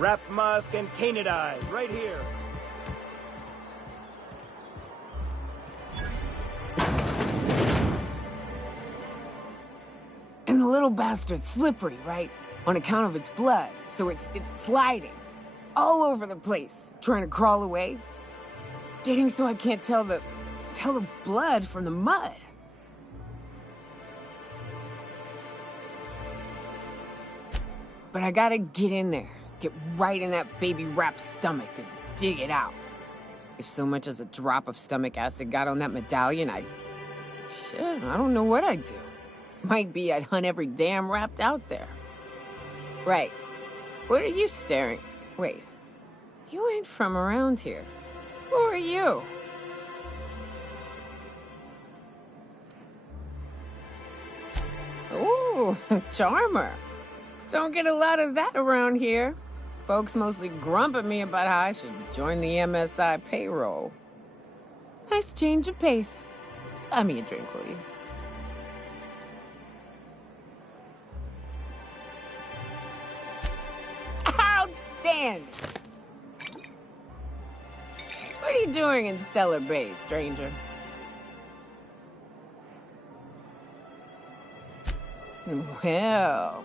Wrap mask and canadize, right here. And the little bastard's slippery, right? On account of its blood, so it's sliding. All over the place, trying to crawl away. Getting so I can't tell the blood from the mud. But I gotta get in there, get right in that baby rap's stomach and dig it out. If so much as a drop of stomach acid got on that medallion, shit, I don't know what I'd do. Might be I'd hunt every damn rap out there. Right. What are you staring? Wait. You ain't from around here. Who are you? Ooh, charmer. Don't get a lot of that around here. Folks mostly grump at me about how I should join the MSI payroll. Nice change of pace. Buy me a drink, will you? Outstanding! What are you doing in Stellar Bay, stranger? Well.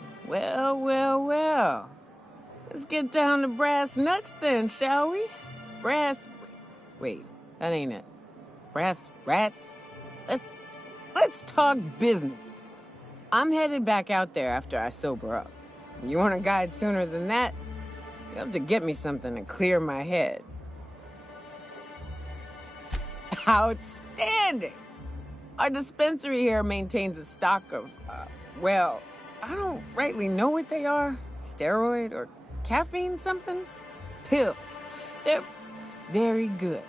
Let's get down to brass nuts then, shall we? Wait, that ain't it. Brass rats? Let's talk business. I'm headed back out there after I sober up. You want a guide sooner than that? You have to get me something to clear my head. Outstanding! Our dispensary here maintains a stock of, well, I don't rightly know what they are. Steroid or caffeine somethings? Pills. They're very good.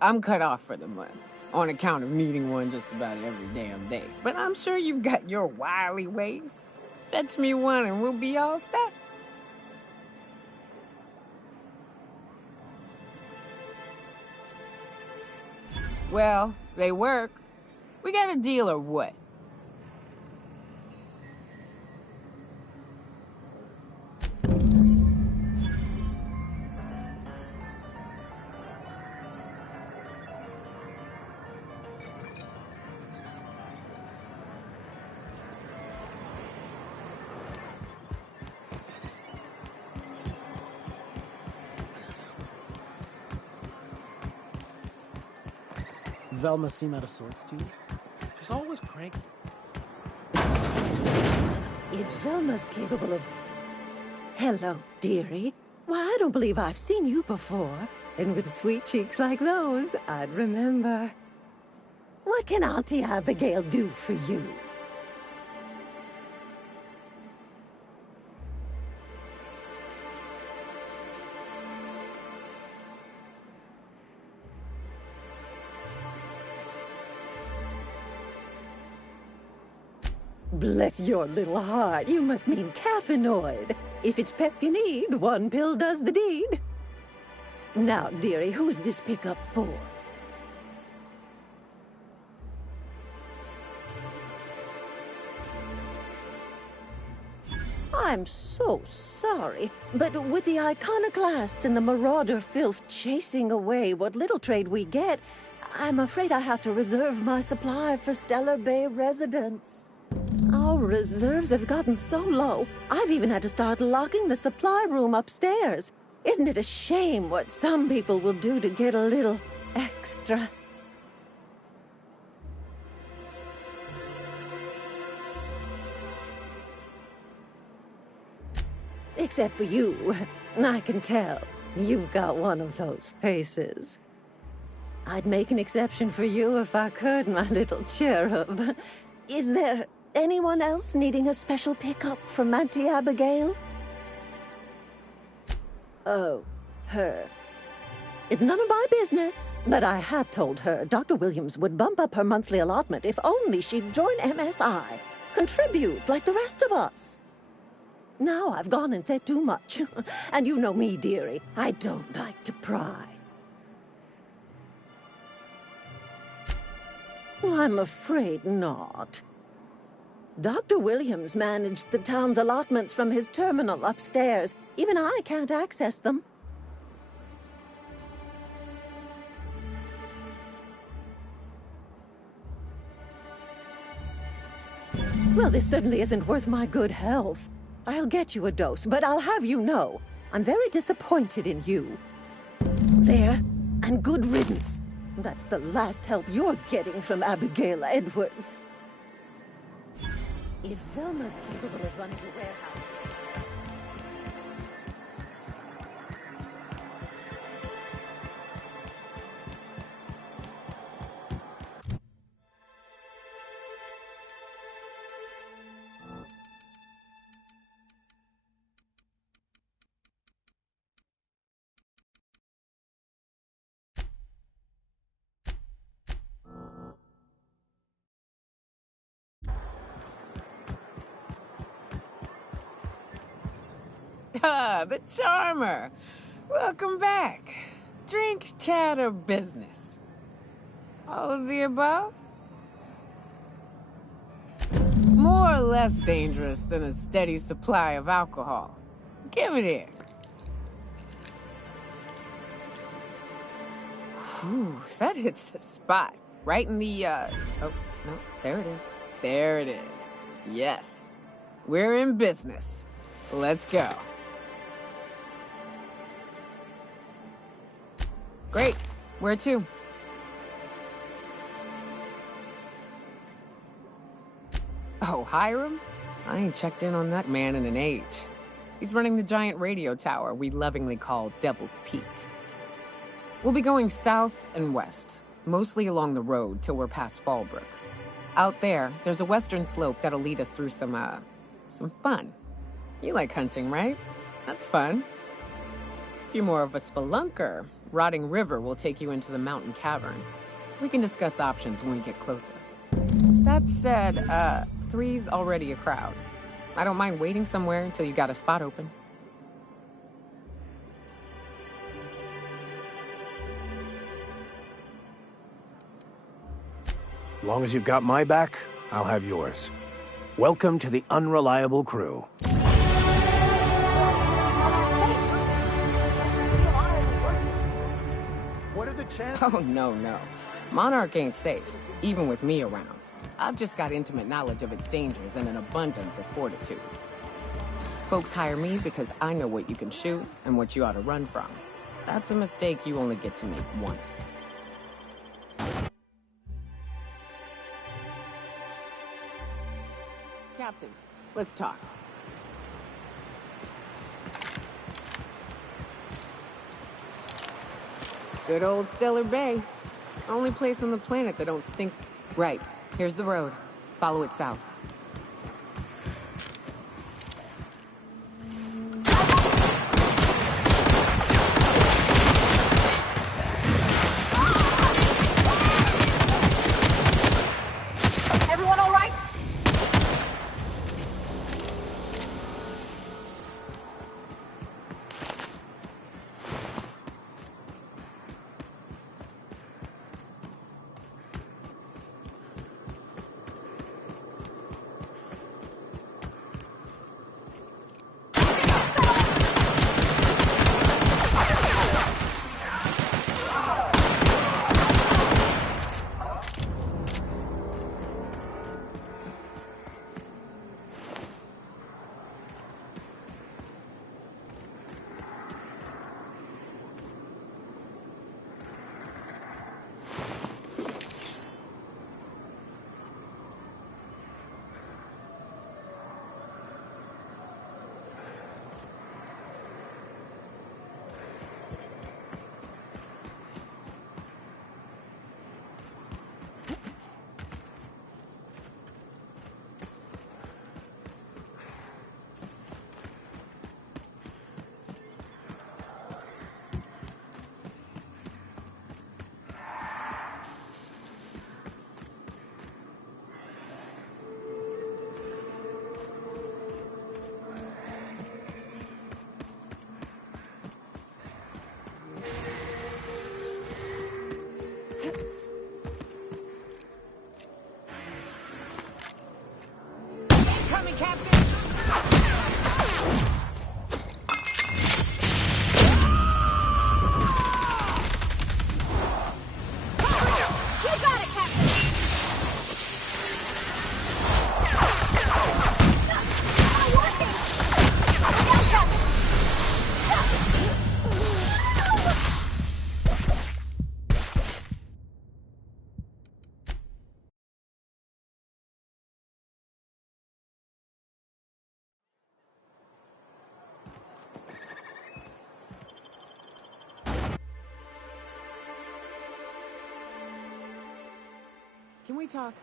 I'm cut off for the month, on account of needing one just about every damn day. But I'm sure you've got your wily ways. Fetch me one and we'll be all set. Well, they work. We got a deal or what? Velma seem out of sorts to you? She's always cranky. If Velma's capable of... Hello, dearie. Why, I don't believe I've seen you before. And with sweet cheeks like those, I'd remember. What can Auntie Abigail do for you? Bless your little heart, you must mean caffeinoid. If it's pep you need, one pill does the deed. Now, dearie, who's this pickup for? I'm so sorry, but with the iconoclasts and the marauder filth chasing away what little trade we get, I'm afraid I have to reserve my supply for Stellar Bay residents. Our reserves have gotten so low, I've even had to start locking the supply room upstairs. Isn't it a shame what some people will do to get a little extra? Except for you. I can tell. You've got one of those faces. I'd make an exception for you if I could, my little cherub. Is there anyone else needing a special pickup from Auntie Abigail? Oh, her. It's none of my business, but I have told her Dr. Williams would bump up her monthly allotment if only she'd join MSI. Contribute like the rest of us. Now I've gone and said too much. And you know me, dearie. I don't like to pry. I'm afraid not. Dr. Williams managed the town's allotments from his terminal upstairs, Even I can't access them. Well, this certainly isn't worth my good health. I'll get you a dose, but I'll have you know, I'm very disappointed in you. There, and good riddance. That's the last help you're getting from Abigail Edwards. If Velma's capable of running a warehouse... Ah, the charmer. Welcome back. Drink, chat, or business? All of the above? More or less dangerous than a steady supply of alcohol. Give it here. Whew, that hits the spot. Right in the, oh, no, there it is. There it is. Yes. We're in business. Let's go. Great. Where to? Oh, Hiram? I ain't checked in on that man in an age. He's running the giant radio tower we lovingly call Devil's Peak. We'll be going south and west, mostly along the road till we're past Fallbrook. Out there, there's a western slope that'll lead us through some fun. You like hunting, right? That's fun. If you're more of a spelunker, Rotting River will take you into the mountain caverns. We can discuss options when we get closer. That said, 3's already a crowd. I don't mind waiting somewhere until you got a spot open. As long as you've got my back, I'll have yours. Welcome to the Unreliable Crew. What are the chances? Oh, no. Monarch ain't safe, even with me around. I've just got intimate knowledge of its dangers and an abundance of fortitude. Folks hire me because I know what you can shoot and what you ought to run from. That's a mistake you only get to make once. Captain, let's talk. Good old Stellar Bay. Only place on the planet that don't stink. Right. Here's the road. Follow it south. Everyone all right? Can we talk?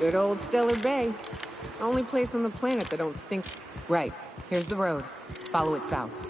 Good old Stellar Bay. Only place on the planet that don't stink. Right. Here's the road. Follow it south.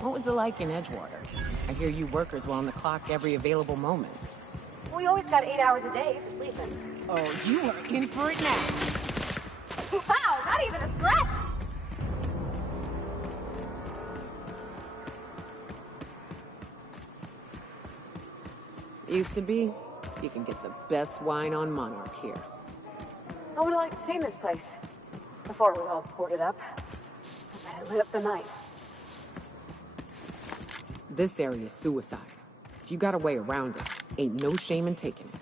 What was it like in Edgewater? I hear you workers were on the clock every available moment. We always got 8 hours a day for sleeping. Oh, you are in for it now. Wow, not even a scratch! Used to be. You can get the best wine on Monarch here. I would like to see this place before it was all boarded up. I bet it lit up the night. This area is suicide. If you got a way around it, ain't no shame in taking it.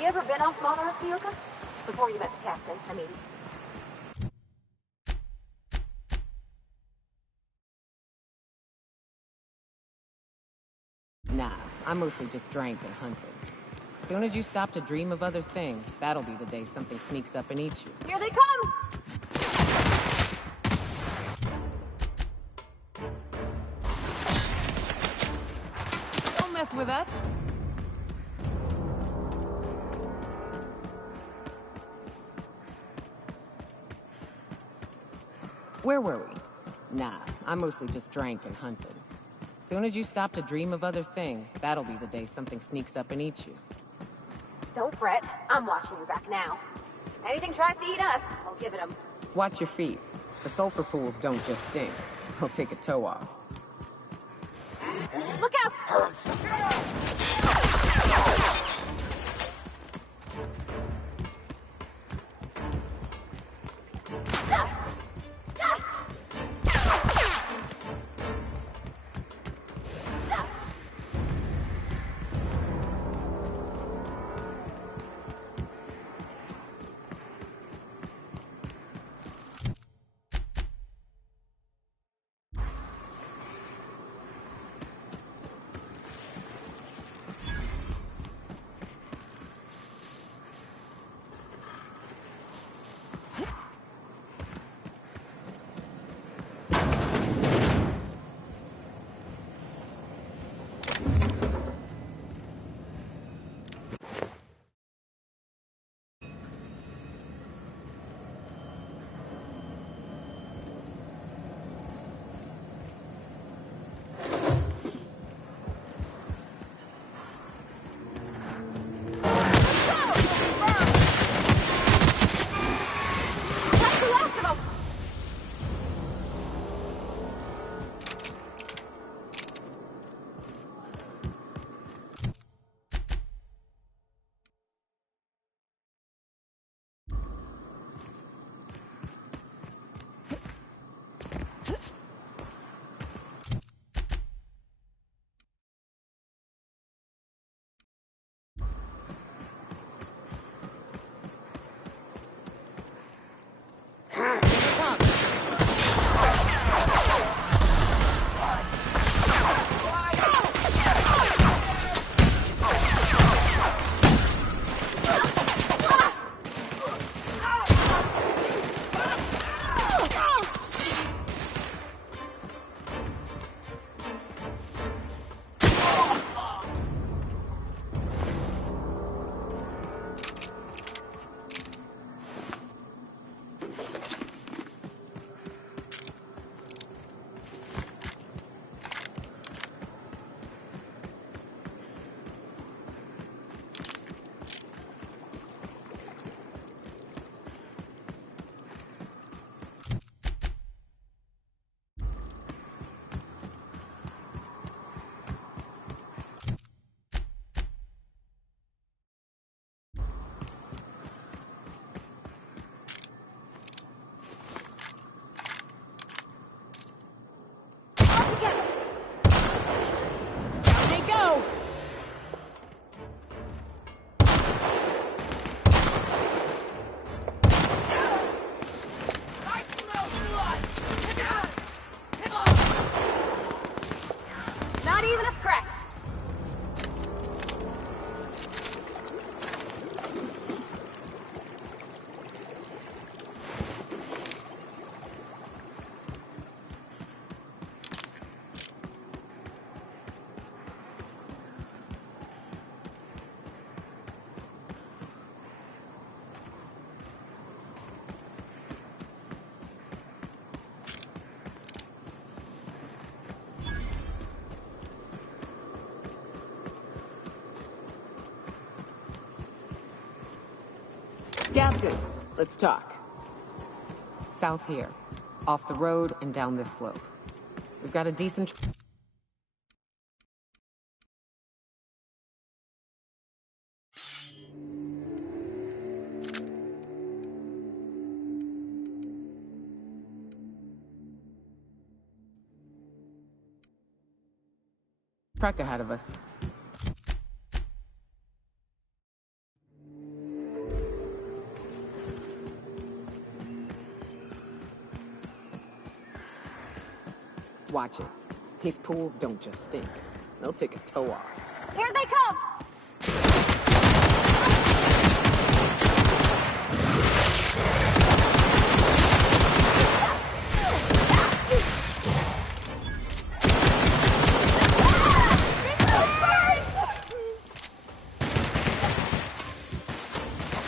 You ever been off Monarch, Yuka? Before you met the captain, I mean. Nah, I mostly just drank and hunted. Soon as you stop to dream of other things, that'll be the day something sneaks up and eats you. Here they come! Don't mess with us! Where were we? Nah, I mostly just drank and hunted. Soon as you stop to dream of other things, that'll be the day something sneaks up and eats you. Don't fret, I'm watching you back now. Anything tries to eat us, I'll give it 'em. Watch your feet. The sulfur pools don't just stink. They'll take a toe off. Look out! Captain, let's talk. South here. Off the road and down this slope. We've got a decent... truck ahead of us. Watch it. These pools don't just stink. They'll take a toe off. Here they come!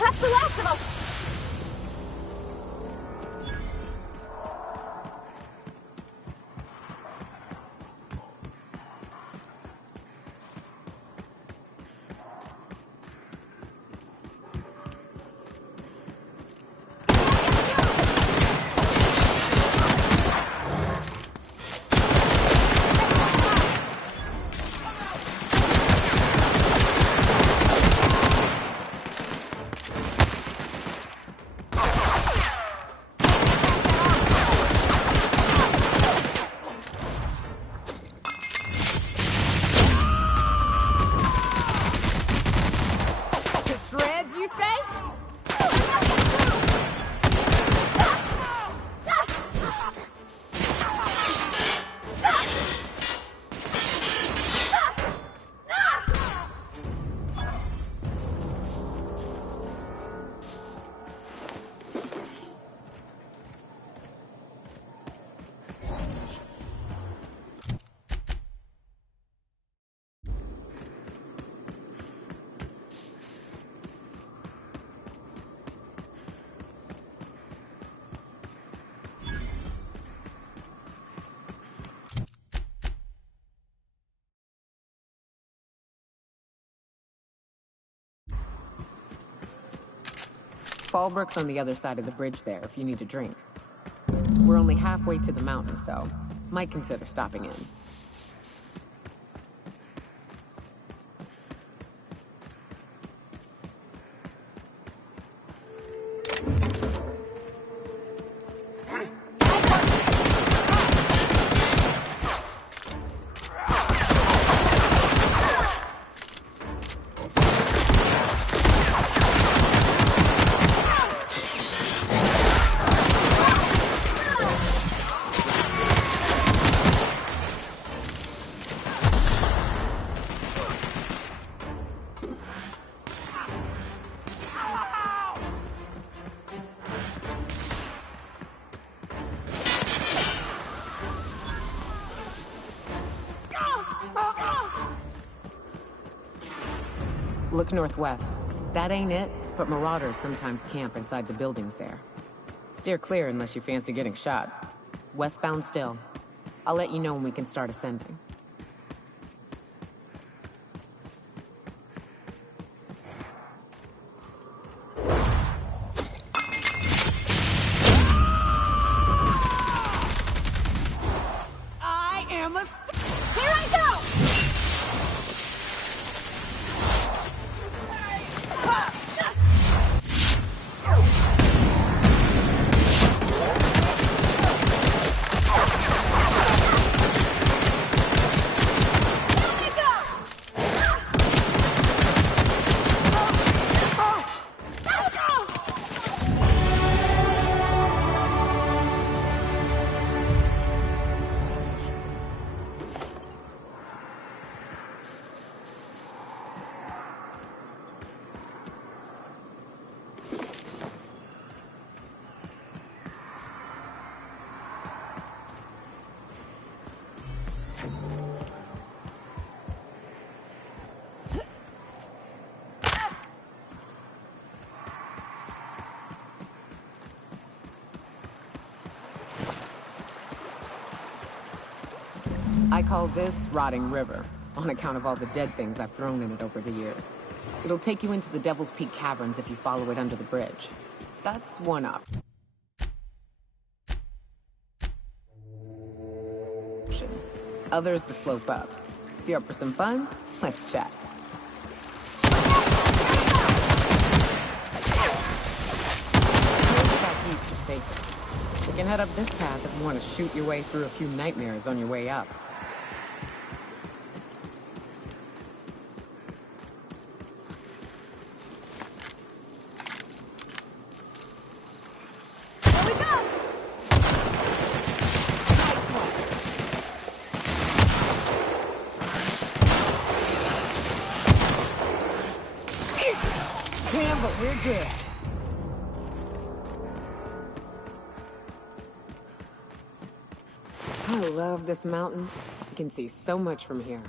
That's the last of us! Fallbrook's on the other side of the bridge there if you need a drink. We're only halfway to the mountain, so might consider stopping in. Look northwest. That ain't it, but marauders sometimes camp inside the buildings there. Steer clear unless you fancy getting shot. Westbound still. I'll let you know when we can start ascending. Here I go! I call this Rotting River. on account of all the dead things I've thrown in it over the years. It'll take you into the Devil's Peak Caverns if you follow it under the bridge. That's one option. Others the slope up. If you're up for some fun, let's chat. Back east is safer. You can head up this path if you want to shoot your way through a few nightmares on your way up. But we're good. I love this mountain. You can see so much from here.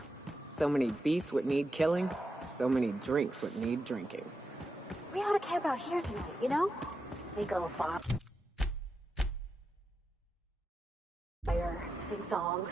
So many beasts would need killing. So many drinks would need drinking. We ought to camp out here tonight, you know? Make a little fire, sing songs.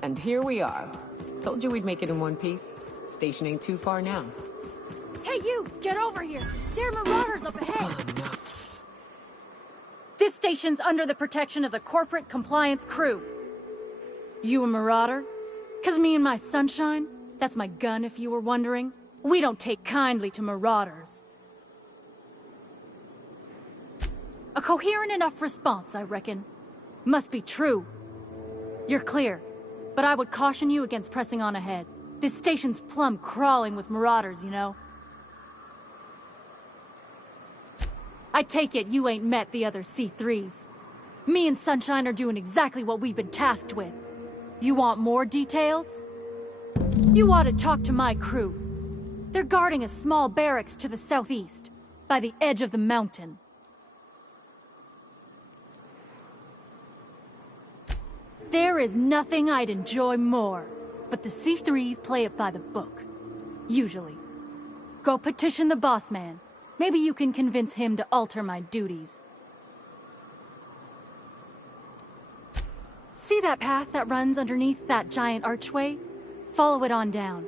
And here we are. Told you we'd make it in one piece. Station ain't too far now. Hey you! Get over here! There are marauders up ahead! Oh, no. This station's under the protection of the corporate compliance crew. You a marauder? 'Cause me and my sunshine, that's my gun if you were wondering, we don't take kindly to marauders. A coherent enough response, I reckon. Must be true. You're clear, but I would caution you against pressing on ahead. This station's plumb crawling with marauders, you know. I take it you ain't met the other C3s. Me and Sunshine are doing exactly what we've been tasked with. You want more details? You ought to talk to my crew. They're guarding a small barracks to the southeast, by the edge of the mountain. There is nothing I'd enjoy more, but the C3s play it by the book. Usually. Go petition the boss man. Maybe you can convince him to alter my duties. See that path that runs underneath that giant archway? Follow it on down.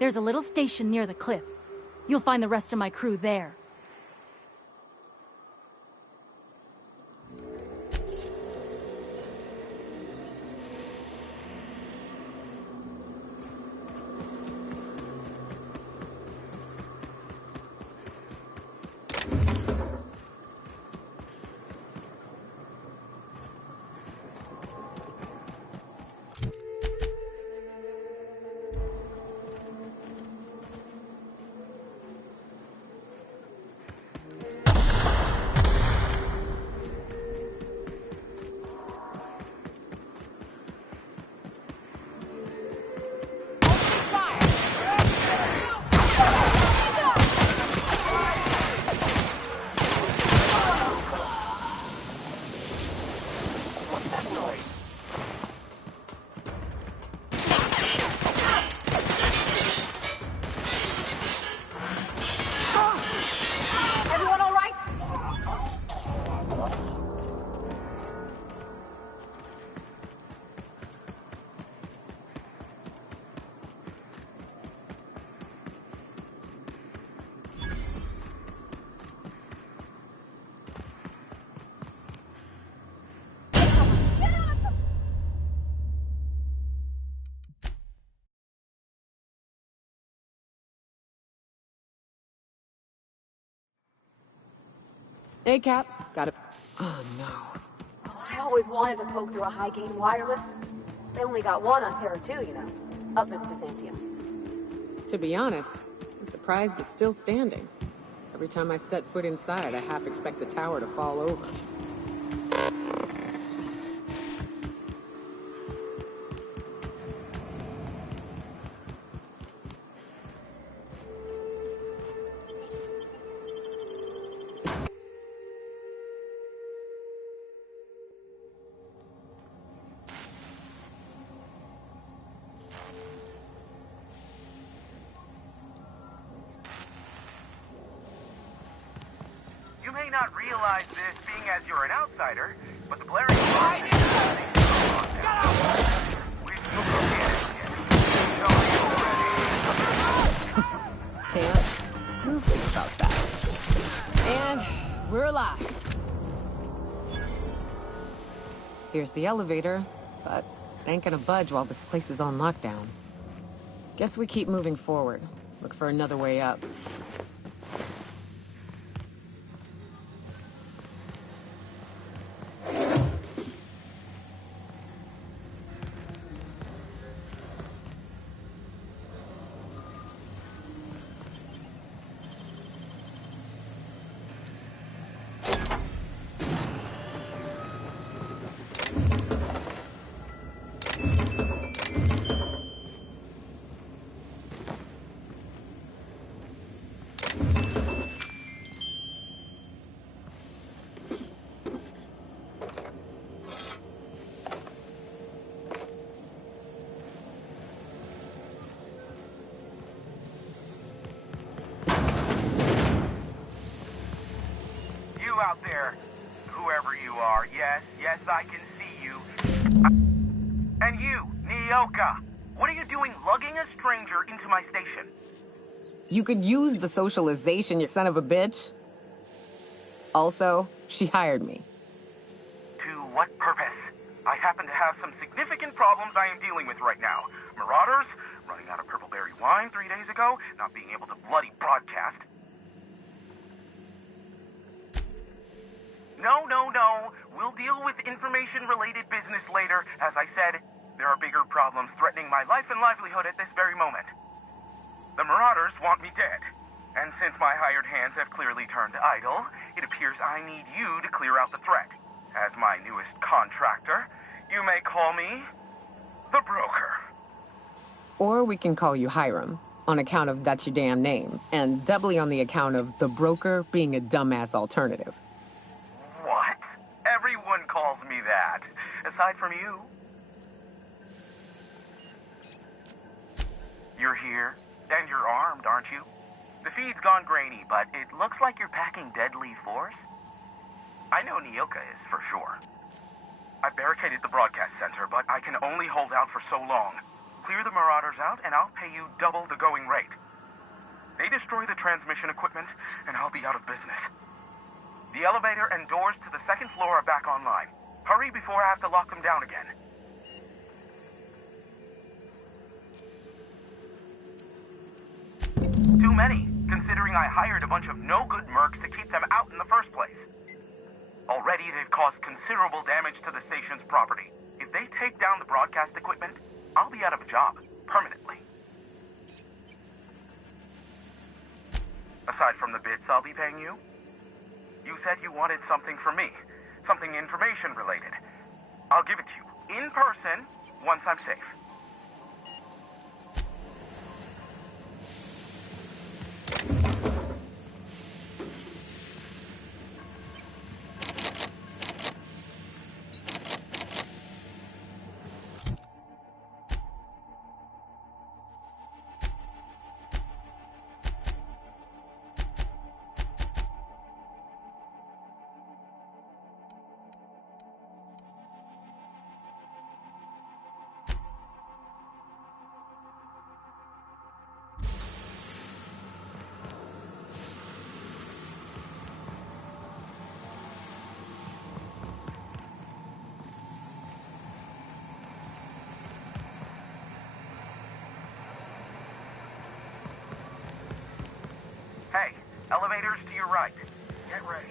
There's a little station near the cliff. You'll find the rest of my crew there. Hey, Cap. Got it. Oh, no. Oh, I always wanted to poke through a high-gain wireless. They only got one on Terra 2, you know, up in Byzantium. To be honest, I'm surprised it's still standing. Every time I set foot inside, I half expect the tower to fall over. You may not realize this, being as you're an outsider, but the blaring line is Get out! We've still got Can't. We'll see about that. And we're alive. Here's the elevator, but ain't gonna budge while this place is on lockdown. Guess we keep moving forward. Look for another way up. out there. Whoever you are, yes, I can see you. And you, Nyoka, what are you doing lugging a stranger into my station? You could use the socialization, you son of a bitch. Also, she hired me. To what purpose? I happen to have some significant problems I am dealing with right now. Marauders, running out of purple berry wine 3 days ago, not being able to bloody broadcast. No. We'll deal with information-related business later. As I said, there are bigger problems threatening my life and livelihood at this very moment. The Marauders want me dead. And since my hired hands have clearly turned idle, it appears I need you to clear out the threat. As my newest contractor, you may call me the Broker. Or we can call you Hiram, on account of that's your damn name, and doubly on the account of the broker being a dumbass alternative. What? Everyone calls me that, aside from you. You're here, and you're armed, aren't you? The feed's gone grainy, but it looks like you're packing deadly force. I know Nyoka is, for sure. I barricaded the broadcast center, but I can only hold out for so long. Clear the Marauders out, and I'll pay you double the going rate. They destroy the transmission equipment, and I'll be out of business. The elevator and doors to the second floor are back online. Hurry before I have to lock them down again. Too many, considering I hired a bunch of no-good mercs to keep them out in the first place. Already, they've caused considerable damage to the station's property. If they take down the broadcast equipment, I'll be out of a job, permanently. Aside from the bits I'll be paying you, you said you wanted something from me, something information-related. I'll give it to you, in person, once I'm safe. Hey, elevators to your right. Get ready.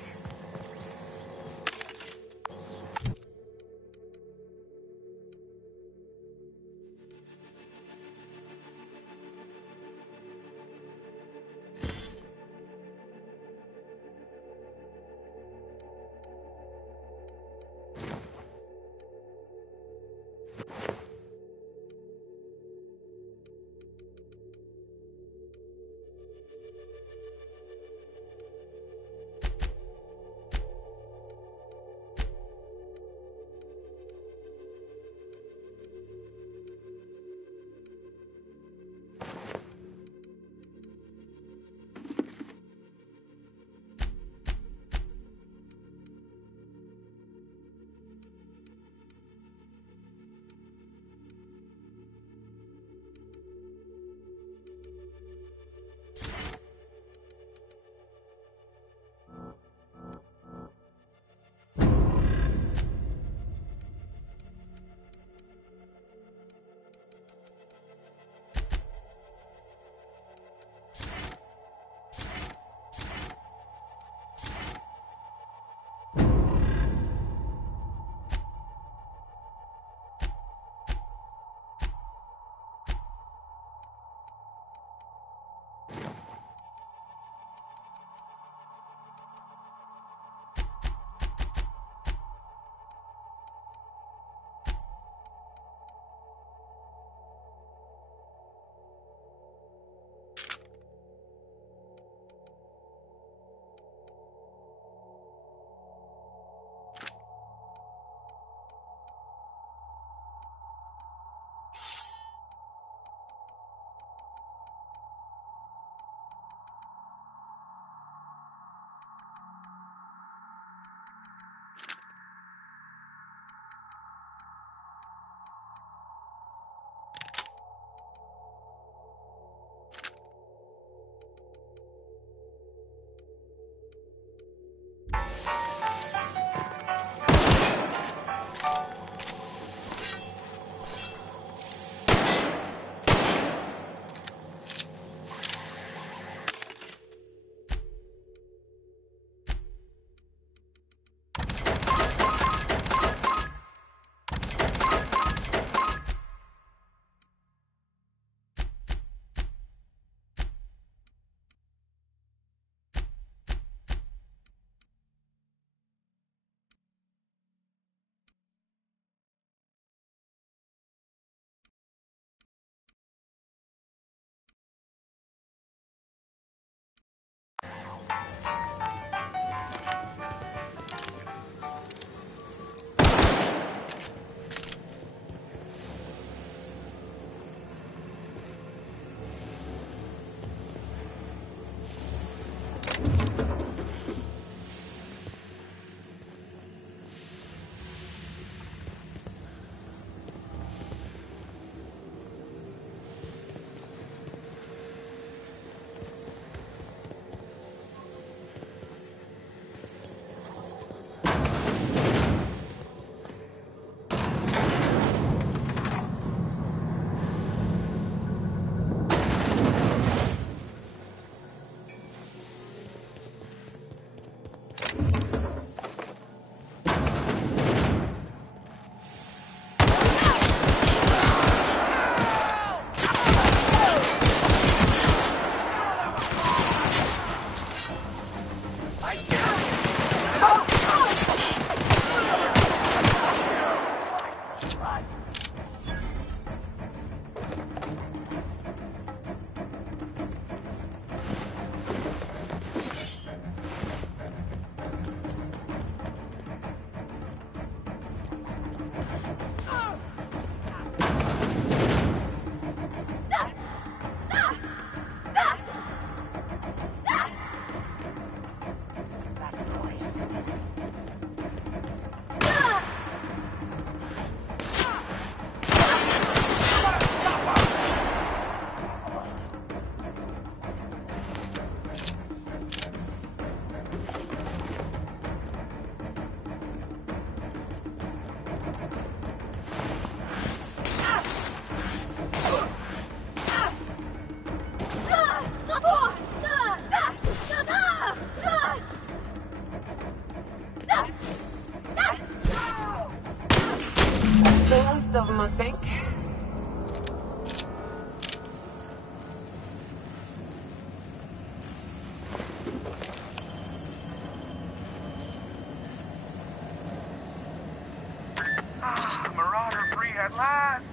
I think. Marauder free at last.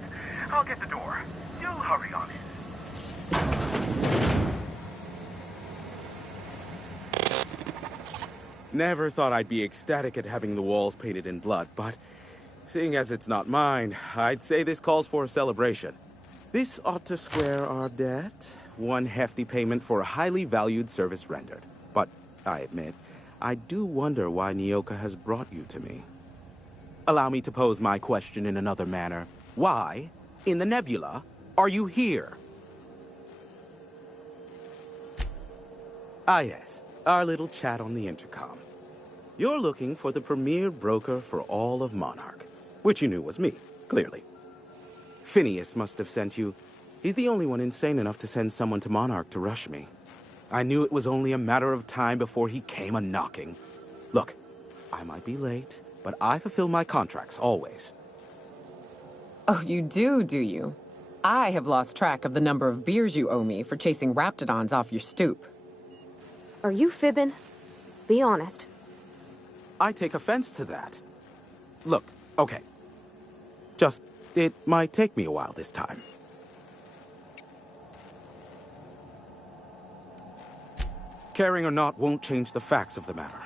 I'll get the door. You'll hurry on it. Never thought I'd be ecstatic at having the walls painted in blood, but seeing as it's not mine, I'd say this calls for a celebration. This ought to square our debt. One hefty payment for a highly valued service rendered. But I admit, I do wonder why Nyoka has brought you to me. Allow me to pose my question in another manner. Why, in the nebula, are you here? Ah yes, our little chat on the intercom. You're looking for the premier broker for all of Monarch, which you knew was me, clearly. Phineas must have sent you. He's the only one insane enough to send someone to Monarch to rush me. I knew it was only a matter of time before he came a-knocking. Look, I might be late, but I fulfill my contracts, always. Oh, you do you? I have lost track of the number of beers you owe me for chasing raptidons off your stoop. Are you fibbing? Be honest. I take offense to that. Look, okay. Just, it might take me a while this time. Caring or not won't change the facts of the matter.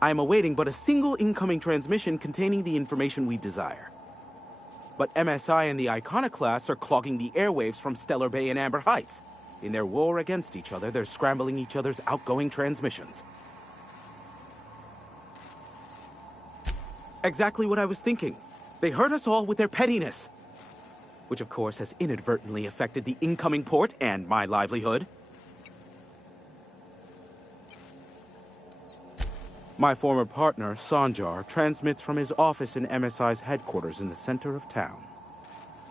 I am awaiting but a single incoming transmission containing the information we desire. But MSI and the Iconoclasts are clogging the airwaves from Stellar Bay and Amber Heights. In their war against each other, they're scrambling each other's outgoing transmissions. Exactly what I was thinking. They hurt us all with their pettiness. Which of course has inadvertently affected the incoming port and my livelihood. My former partner, Sanjar, transmits from his office in MSI's headquarters in the center of town.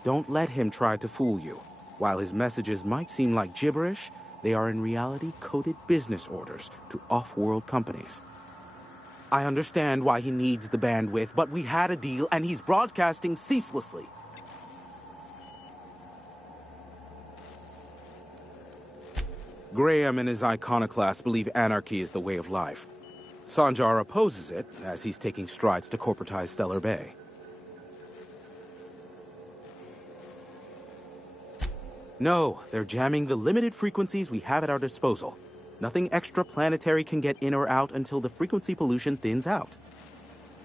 Don't let him try to fool you. While his messages might seem like gibberish, they are in reality coded business orders to off-world companies. I understand why he needs the bandwidth, but we had a deal and he's broadcasting ceaselessly. Graham and his iconoclasts believe anarchy is the way of life. Sanjar opposes it, as he's taking strides to corporatize Stellar Bay. No, they're jamming the limited frequencies we have at our disposal. Nothing extraplanetary can get in or out until the frequency pollution thins out.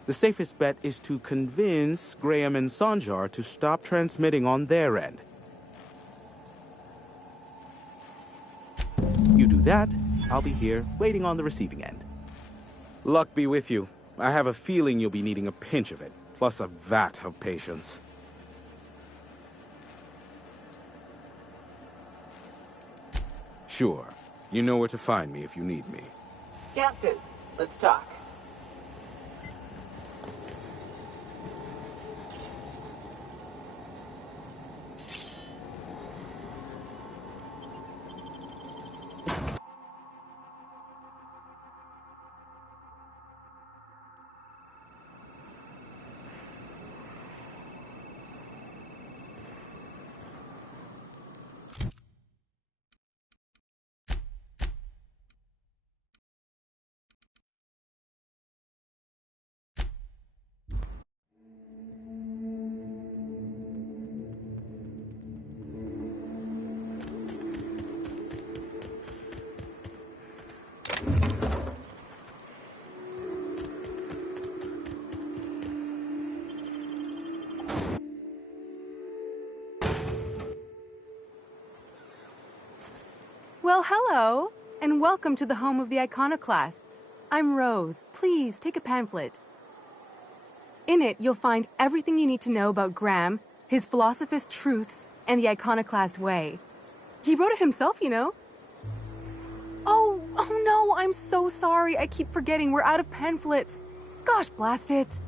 The safest bet is to convince Graham and Sanjar to stop transmitting on their end. You do that, I'll be here, waiting on the receiving end. Luck be with you. I have a feeling you'll be needing a pinch of it, plus a vat of patience. Sure. You know where to find me if you need me. Captain, let's talk. Well, hello, and welcome to the home of the Iconoclasts. I'm Rose. Please, take a pamphlet. In it, you'll find everything you need to know about Graham, his philosophist truths, and the Iconoclast way. He wrote it himself, you know. Oh no, I'm so sorry. I keep forgetting we're out of pamphlets. Gosh, blast it.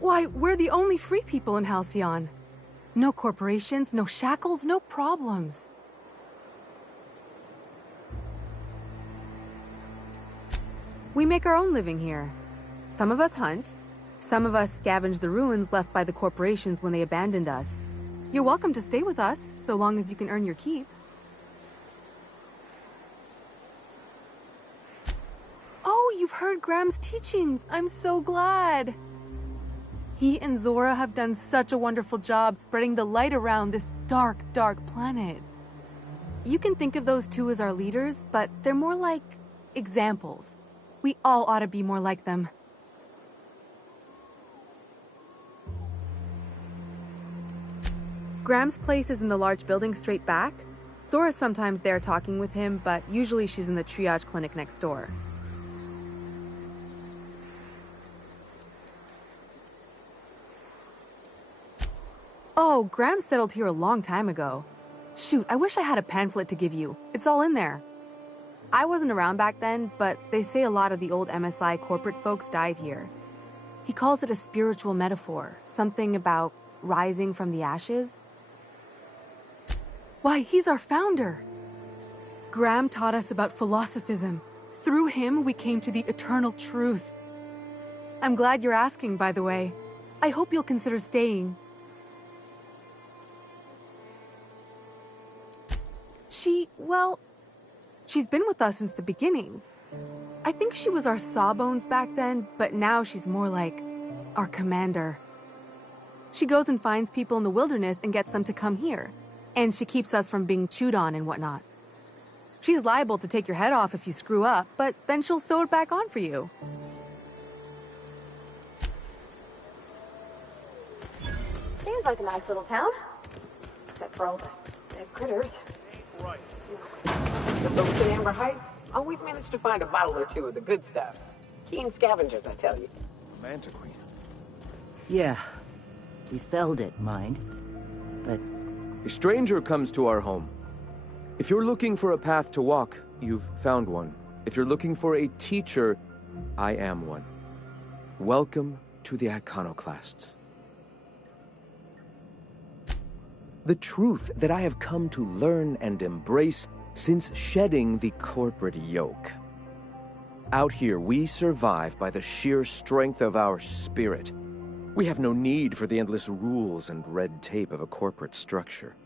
Why, we're the only free people in Halcyon. No corporations, no shackles, no problems. We make our own living here. Some of us hunt, Some of us scavenge the ruins left by the corporations when they abandoned us. You're welcome to stay with us, so long as you can earn your keep. Oh, you've heard Graham's teachings. I'm so glad. He and Zora have done such a wonderful job spreading the light around this dark, dark planet. You can think of those two as our leaders, but they're more like examples. We all ought to be more like them. Graham's place is in the large building straight back. Zora's sometimes there talking with him, but usually she's in the triage clinic next door. Oh, Graham settled here a long time ago. Shoot, I wish I had a pamphlet to give you. It's all in there. I wasn't around back then, but they say a lot of the old MSI corporate folks died here. He calls it a spiritual metaphor, something about rising from the ashes. Why, he's our founder. Graham taught us about philosophism. Through him, we came to the eternal truth. I'm glad you're asking, by the way. I hope you'll consider staying. She's been with us since the beginning. I think she was our sawbones back then, but now she's more like our commander. She goes and finds people in the wilderness and gets them to come here. And she keeps us from being chewed on and whatnot. She's liable to take your head off if you screw up, but then she'll sew it back on for you. Seems like a nice little town. Except for all the dead critters. Right. The folks in Amber Heights always manage to find a bottle or two of the good stuff. Keen scavengers, I tell you. Manta Queen. Yeah. We felled it, mind. But... A stranger comes to our home. If you're looking for a path to walk, you've found one. If you're looking for a teacher, I am one. Welcome to the Iconoclasts. The truth that I have come to learn and embrace since shedding the corporate yoke. Out here, we survive by the sheer strength of our spirit. We have no need for the endless rules and red tape of a corporate structure.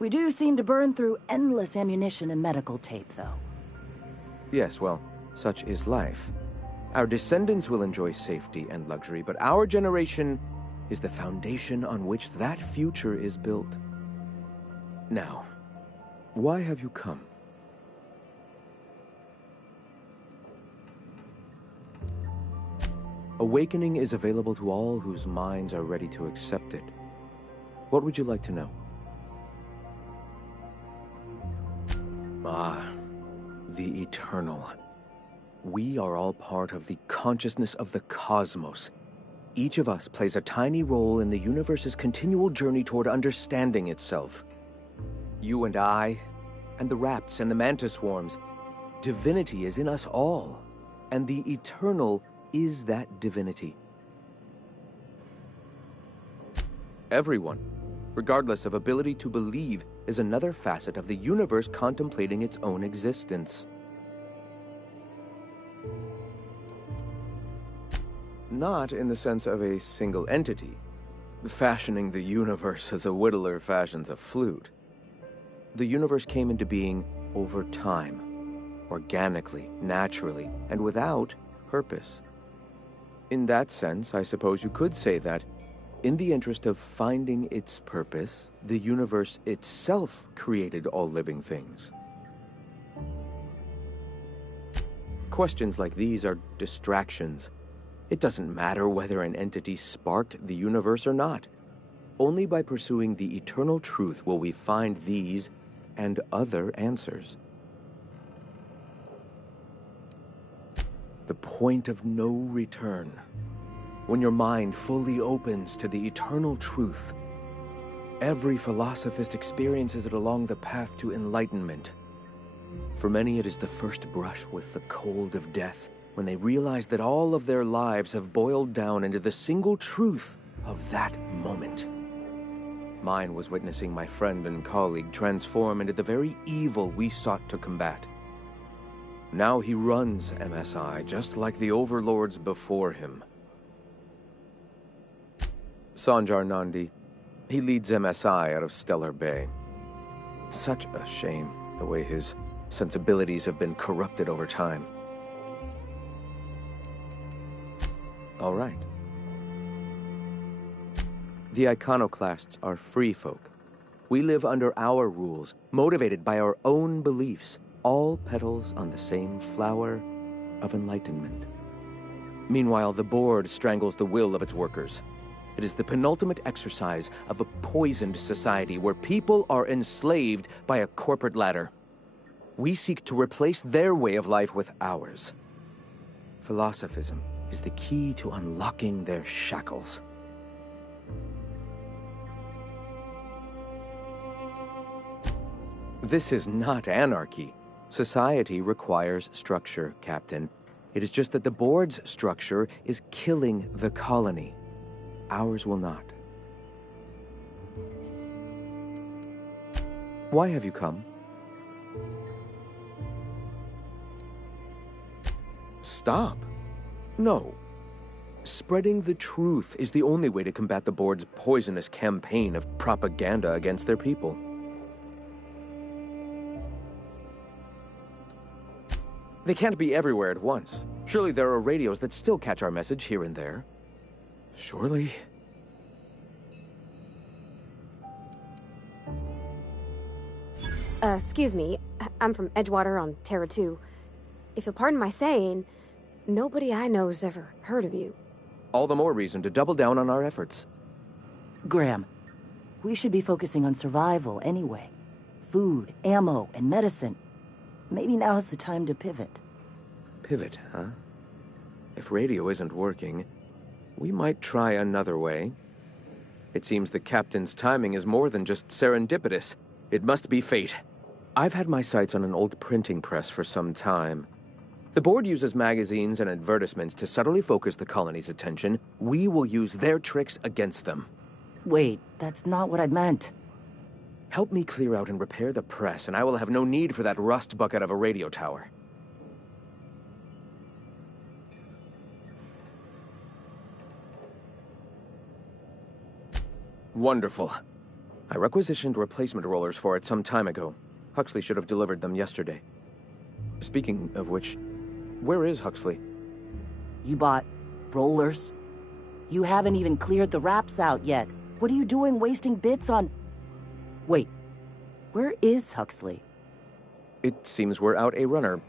We do seem to burn through endless ammunition and medical tape, though. Yes, well, such is life. Our descendants will enjoy safety and luxury, but our generation is the foundation on which that future is built. Now, why have you come? Awakening is available to all whose minds are ready to accept it. What would you like to know? Ah, the eternal. We are all part of the consciousness of the cosmos. Each of us plays a tiny role in the universe's continual journey toward understanding itself. You and I, and the rats and the mantis swarms. Divinity is in us all, and the eternal is that divinity. Everyone, regardless of ability to believe, is another facet of the universe contemplating its own existence. Not in the sense of a single entity, fashioning the universe as a whittler fashions a flute. The universe came into being over time, organically, naturally, and without purpose. In that sense, I suppose you could say that, in the interest of finding its purpose, the universe itself created all living things. Questions like these are distractions. It doesn't matter whether an entity sparked the universe or not. Only by pursuing the eternal truth will we find these and other answers. The point of no return. When your mind fully opens to the eternal truth, every philosophist experiences it along the path to enlightenment. For many, it is the first brush with the cold of death, when they realize that all of their lives have boiled down into the single truth of that moment. Mine was witnessing my friend and colleague transform into the very evil we sought to combat. Now he runs MSI just like the overlords before him. Sanjar Nandi. He leads MSI out of Stellar Bay. Such a shame, the way his sensibilities have been corrupted over time. All right. The iconoclasts are free folk. We live under our rules, motivated by our own beliefs, all petals on the same flower of enlightenment. Meanwhile, the board strangles the will of its workers. It is the penultimate exercise of a poisoned society where people are enslaved by a corporate ladder. We seek to replace their way of life with ours. Philosophism is the key to unlocking their shackles. This is not anarchy. Society requires structure, Captain. It is just that the board's structure is killing the colony. Ours will not. Why have you come? Stop. No. Spreading the truth is the only way to combat the board's poisonous campaign of propaganda against their people. They can't be everywhere at once. Surely there are radios that still catch our message here and there. Surely. Excuse me. I'm from Edgewater on Terra 2. If you'll pardon my saying, nobody I know's ever heard of you. All the more reason to double down on our efforts. Graham, we should be focusing on survival anyway. Food, ammo, and medicine. Maybe now's the time to pivot. Pivot, huh? If radio isn't working, we might try another way. It seems the captain's timing is more than just serendipitous. It must be fate. I've had my sights on an old printing press for some time. The board uses magazines and advertisements to subtly focus the colony's attention. We will use their tricks against them. Wait, that's not what I meant. Help me clear out and repair the press, and I will have no need for that rust bucket of a radio tower. Wonderful. I requisitioned replacement rollers for it some time ago. Huxley should have delivered them yesterday. Speaking of which, where is Huxley? You bought rollers? You haven't even cleared the wraps out yet. What are you doing wasting bits on... Wait, where is Huxley? It seems we're out a runner.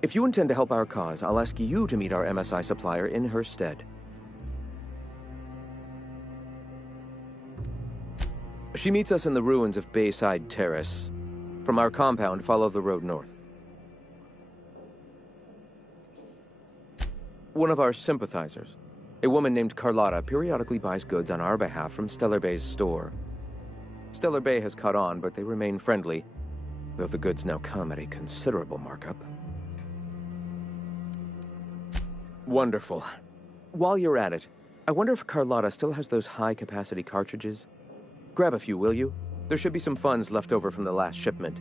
If you intend to help our cause, I'll ask you to meet our MSI supplier in her stead. She meets us in the ruins of Bayside Terrace. From our compound, follow the road north. One of our sympathizers, a woman named Carlotta, periodically buys goods on our behalf from Stellar Bay's store. Stellar Bay has caught on, but they remain friendly, though the goods now come at a considerable markup. Wonderful. While you're at it, I wonder if Carlotta still has those high-capacity cartridges? Grab a few, will you? There should be some funds left over from the last shipment.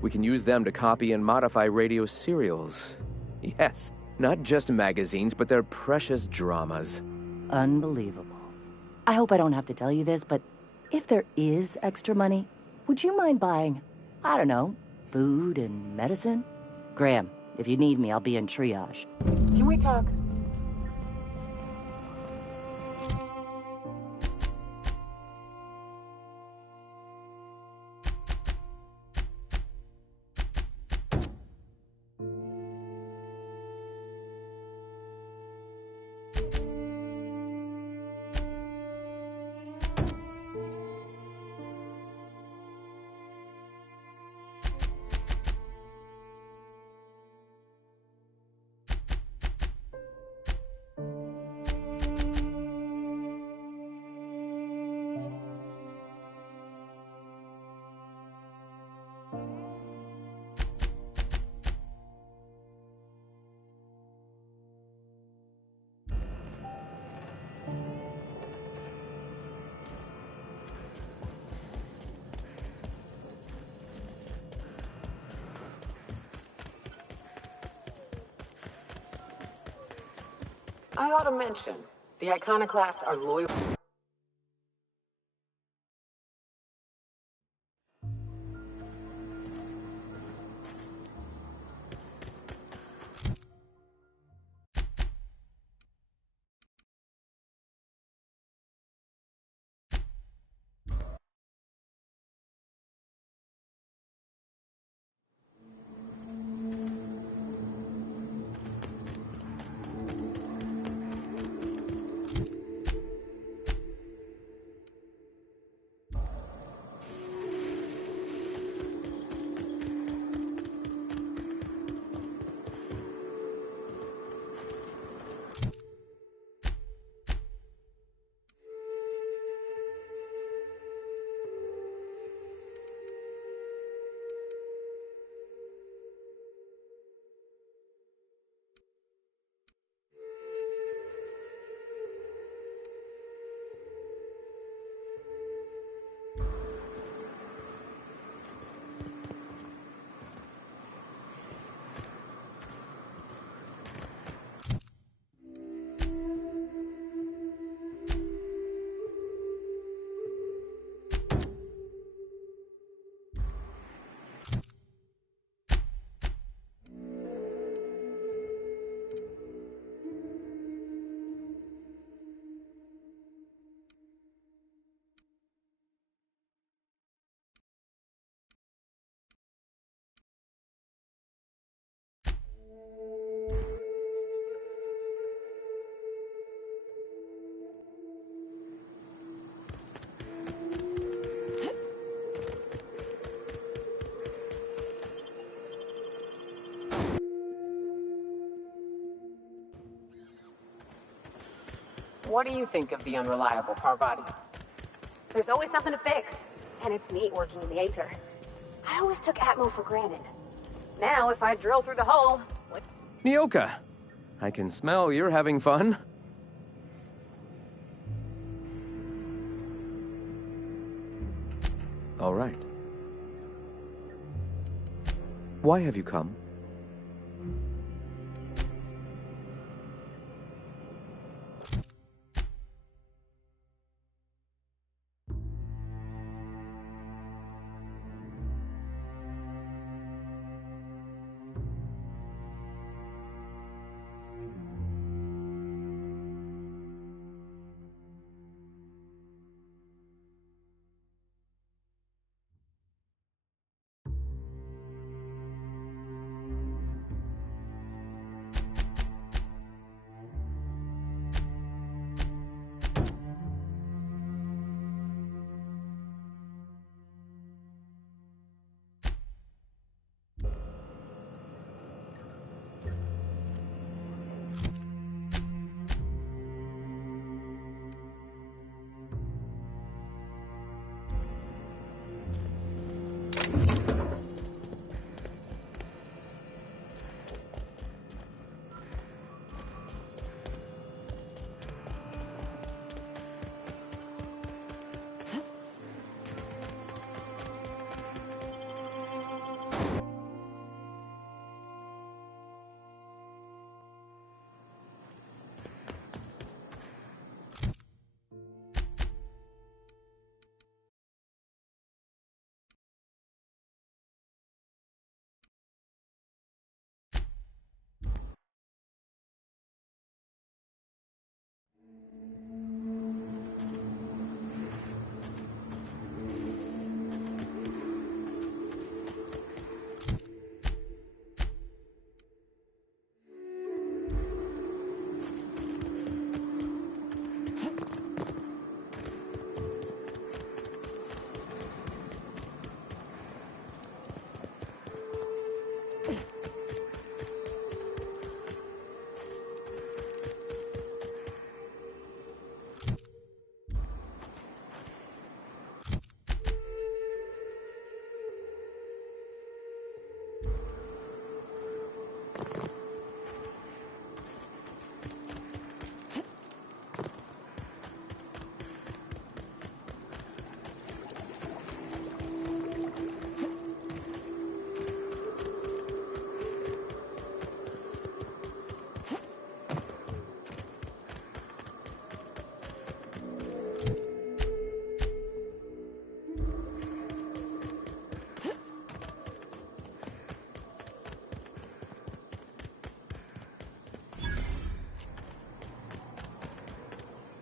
We can use them to copy and modify radio serials. Yes, not just magazines, but their precious dramas. Unbelievable. I hope I don't have to tell you this, but if there is extra money, would you mind buying, I don't know, food and medicine? Graham, if you need me, I'll be in triage. Can we talk? I ought to mention, the iconoclasts are loyal. What do you think of the unreliable Parvati? There's always something to fix, and it's neat working in the Aether. I always took Atmo for granted. Now, if I drill through the hole... Nyoka, I can smell you're having fun. All right. Why have you come?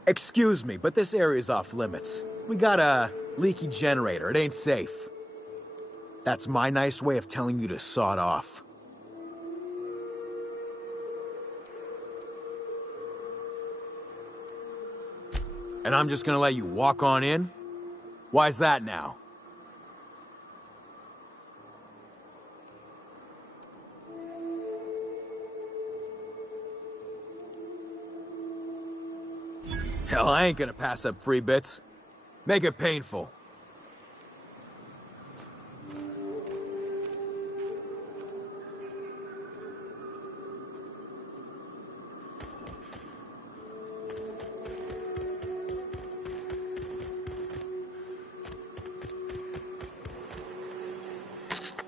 Excuse me, but this area's off limits. We got a leaky generator. It ain't safe. That's my nice way of telling you to sod off. And I'm just gonna let you walk on in? Why's that now? Hell, I ain't gonna pass up free bits. Make it painful.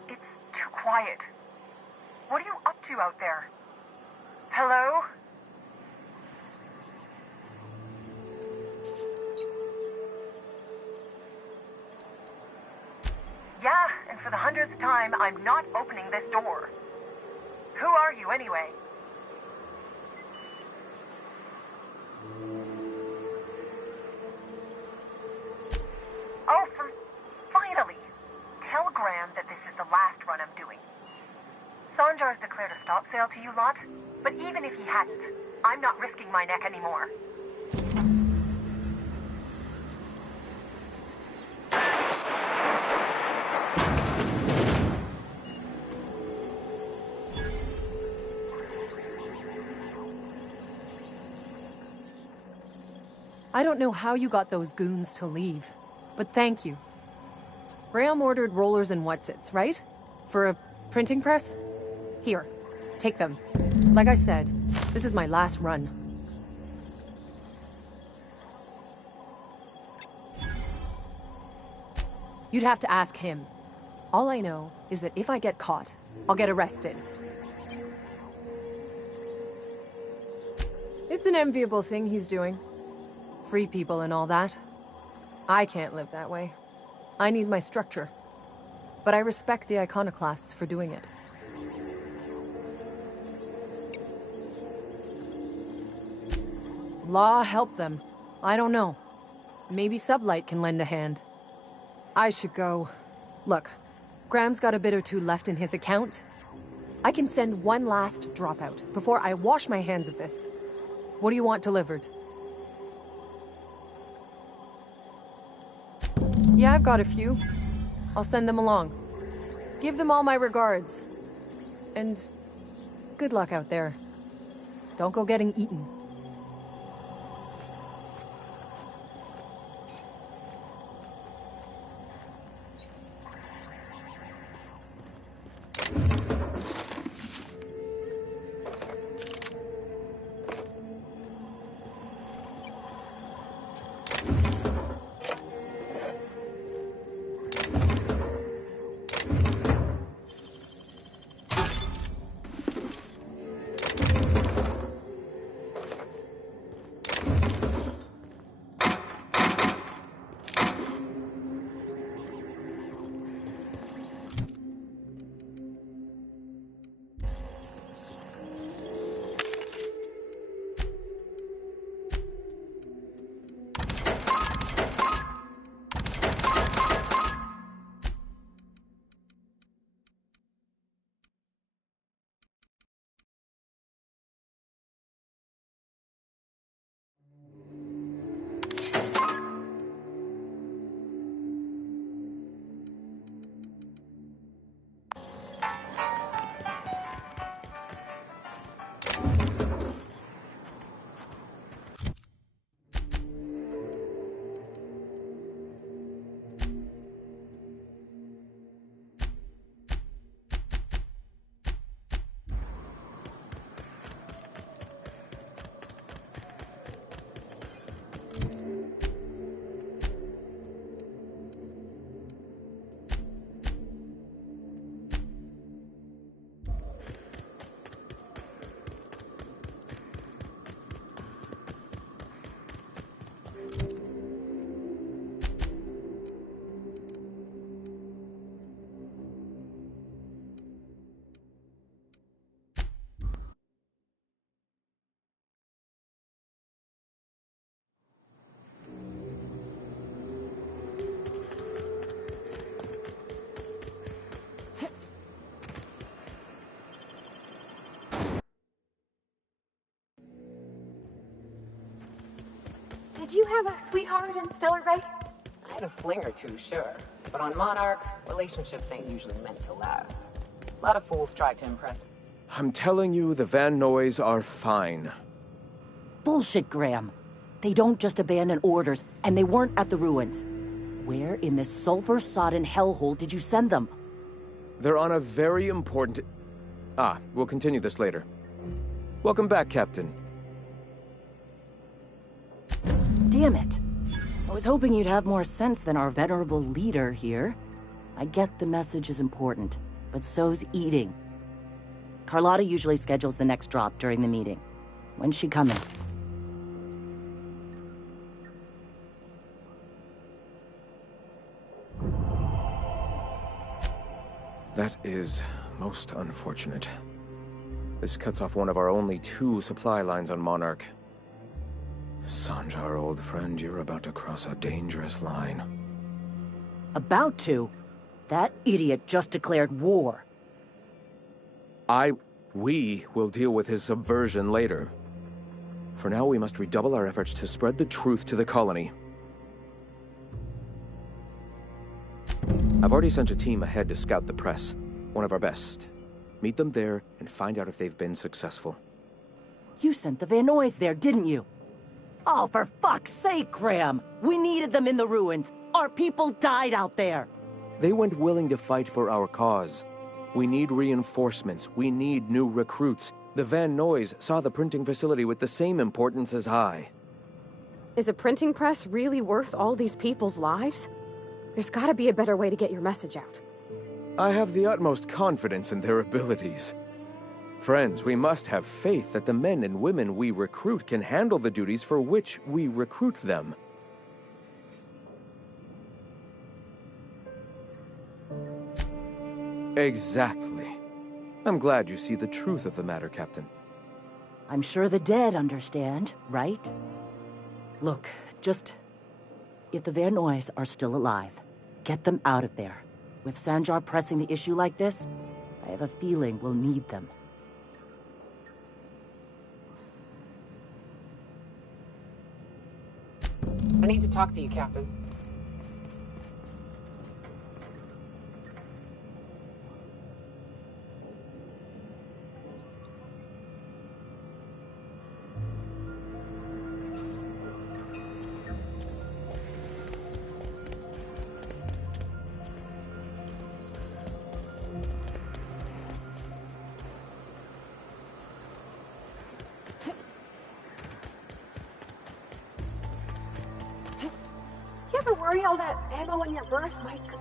It's too quiet. What are you up to out there? Hello? Yeah, and for the 100th time, I'm not opening this door. Who are you, anyway? Oh, finally! Tell Graham that this is the last run I'm doing. Sanjar's declared a stop sale to you lot, but even if he hadn't, I'm not risking my neck anymore. I don't know how you got those goons to leave, but thank you. Graham ordered rollers and whatsits, right? For a printing press? Here, take them. Like I said, this is my last run. You'd have to ask him. All I know is that if I get caught, I'll get arrested. It's an enviable thing he's doing. Free people and all that. I can't live that way. I need my structure. But I respect the iconoclasts for doing it. Law help them. I don't know. Maybe Sublight can lend a hand. I should go. Look, Graham's got a bit or two left in his account. I can send one last dropout before I wash my hands of this. What do you want delivered? Yeah, I've got a few. I'll send them along. Give them all my regards. And good luck out there. Don't go getting eaten. Did you have a sweetheart in Stellar Bay? I had a fling or two, sure. But on Monarch, relationships ain't usually meant to last. A lot of fools try to impress. I'm telling you, the Van Noys are fine. Bullshit, Graham. They don't just abandon orders, and they weren't at the ruins. Where in this sulfur-sodden hellhole did you send them? They're on a very important... we'll continue this later. Welcome back, Captain. Damn it. I was hoping you'd have more sense than our venerable leader here. I get the message is important, but so's eating. Carlotta usually schedules the next drop during the meeting. When's she coming? That is most unfortunate. This cuts off one of our only 2 supply lines on Monarch. Sanjar, old friend, you're about to cross a dangerous line. About to? That idiot just declared war. We will deal with his subversion later. For now, we must redouble our efforts to spread the truth to the colony. I've already sent a team ahead to scout the press, one of our best. Meet them there and find out if they've been successful. You sent the Van Noys there, didn't you? Oh, for fuck's sake, Graham! We needed them in the ruins. Our people died out there. They went willing to fight for our cause. We need reinforcements. We need new recruits. The Van Noys saw the printing facility with the same importance as I. Is a printing press really worth all these people's lives? There's gotta be a better way to get your message out. I have the utmost confidence in their abilities. Friends, we must have faith that the men and women we recruit can handle the duties for which we recruit them. Exactly. I'm glad you see the truth of the matter, Captain. I'm sure the dead understand, right? Look, if the Van Noys are still alive, get them out of there. With Sanjar pressing the issue like this, I have a feeling we'll need them. I need to talk to you, Captain. You ever worry all that ammo in your berth might come?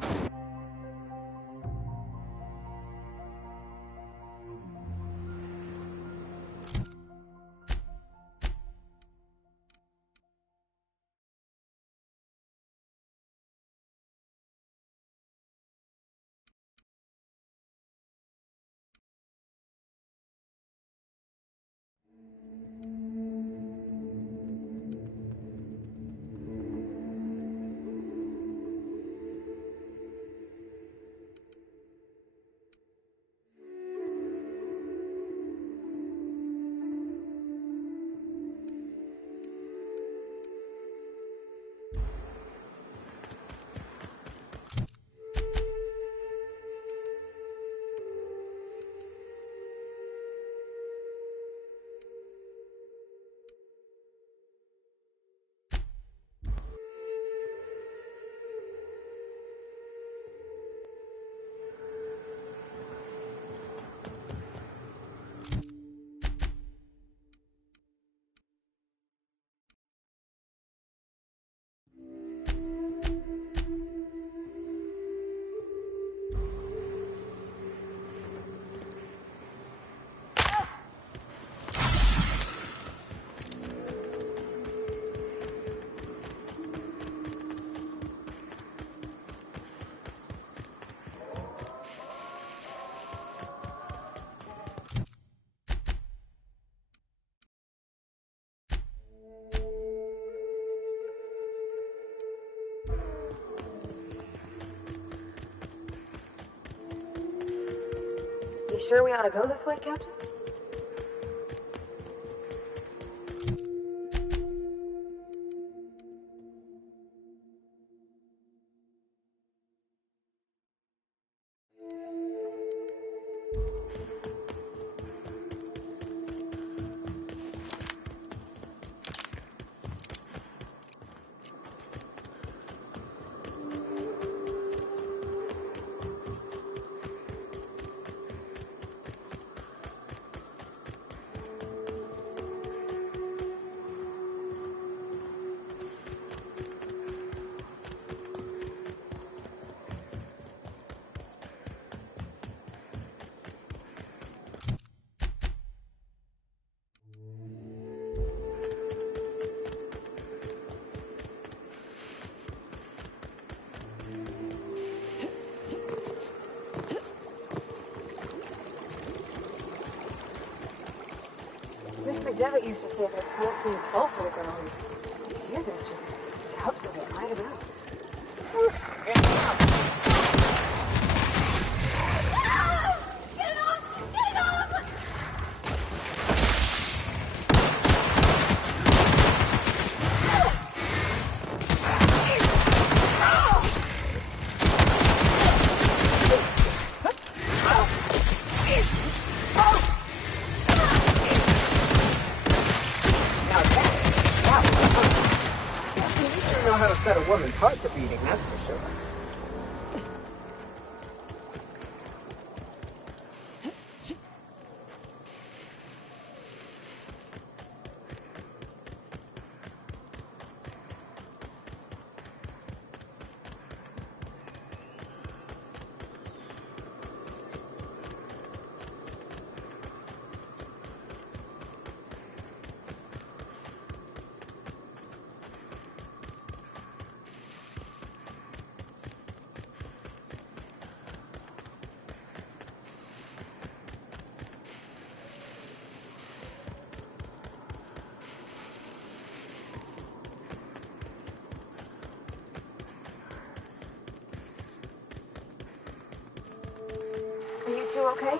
You sure we ought to go this way, Captain? Mr. Devitt used to say that plants need sulfur to grow. Here there's just cups of it lying around. Now, woman's heart to beating, that's for sure. Are you two okay?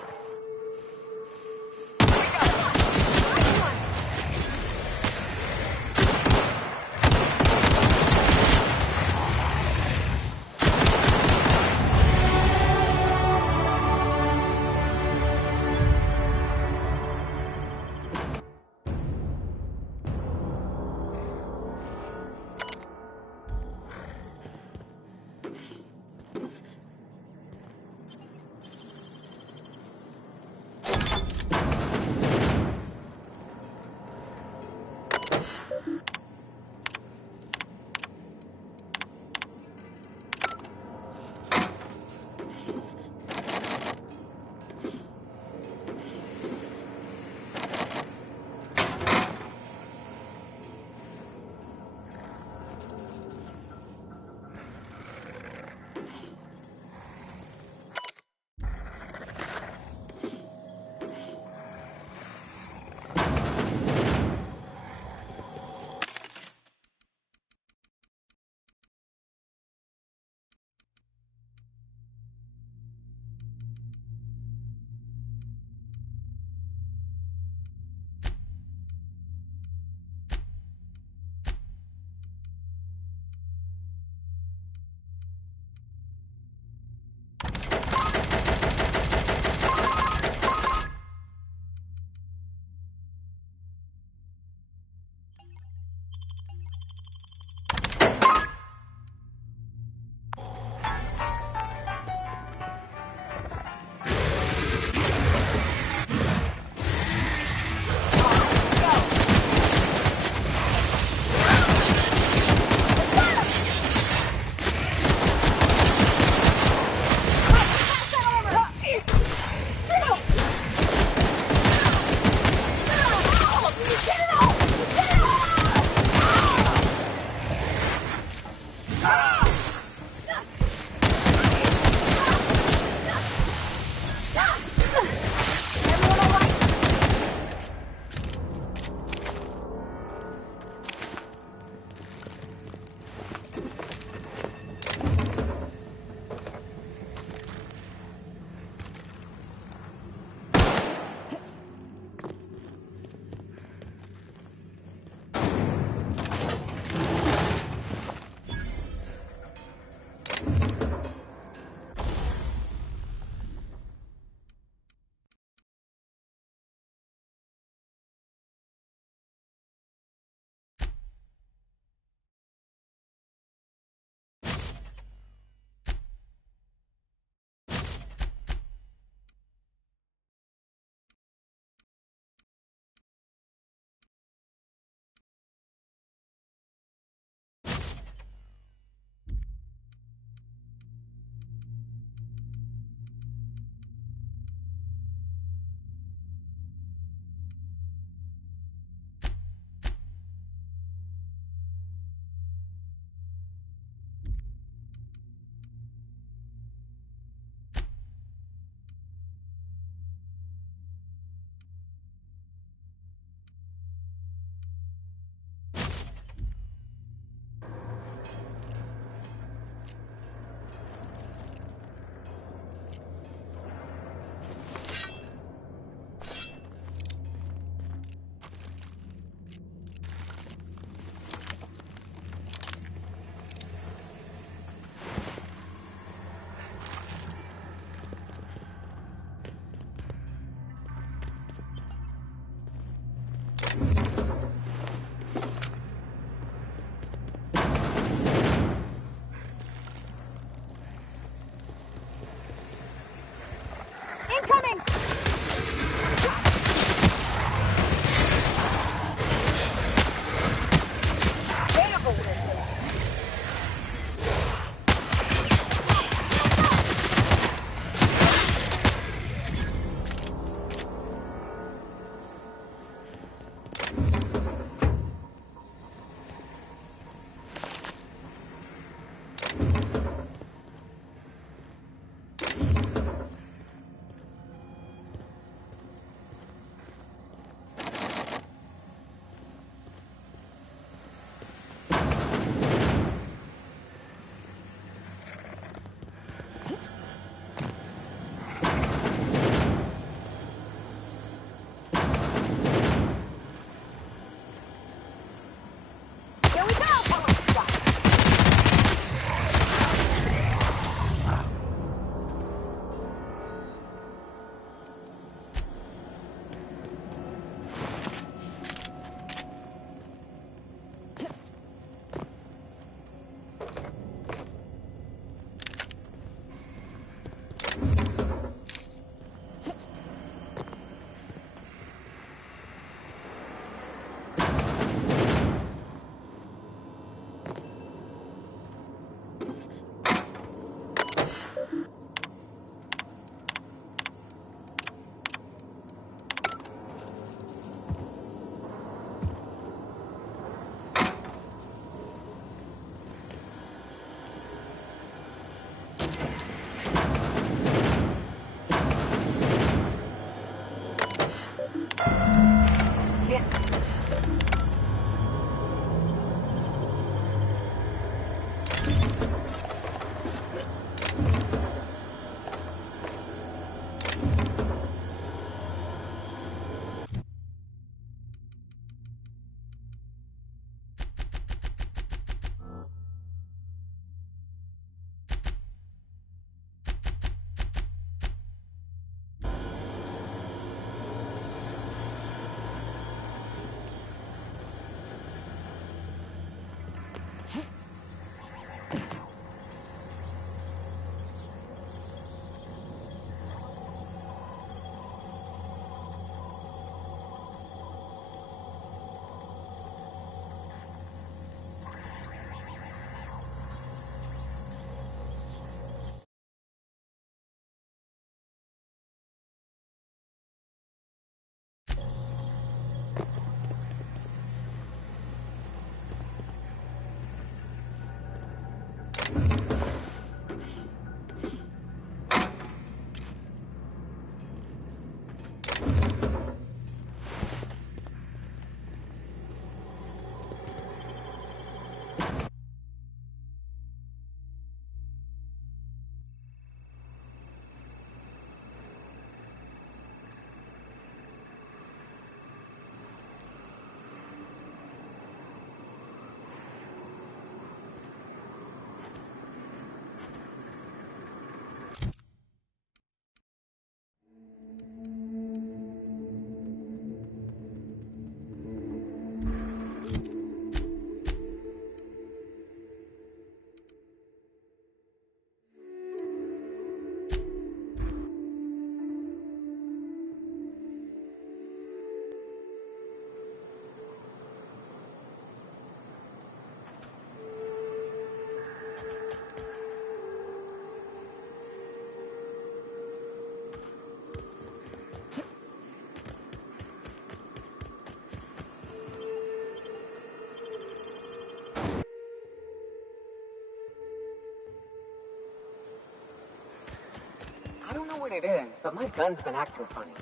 what it is, but my gun's been acting funny.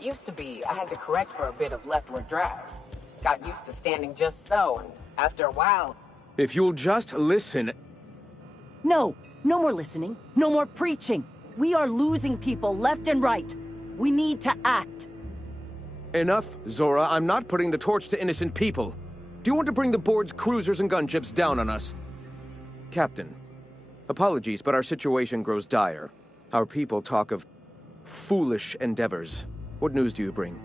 Used to be, I had to correct for a bit of leftward drag. Got used to standing just so, and after a while... If you'll just listen... No, no more listening, no more preaching. We are losing people left and right. We need to act. Enough, Zora. I'm not putting the torch to innocent people. Do you want to bring the board's cruisers and gunships down on us? Captain, apologies, but our situation grows dire. Our people talk of foolish endeavors. What news do you bring?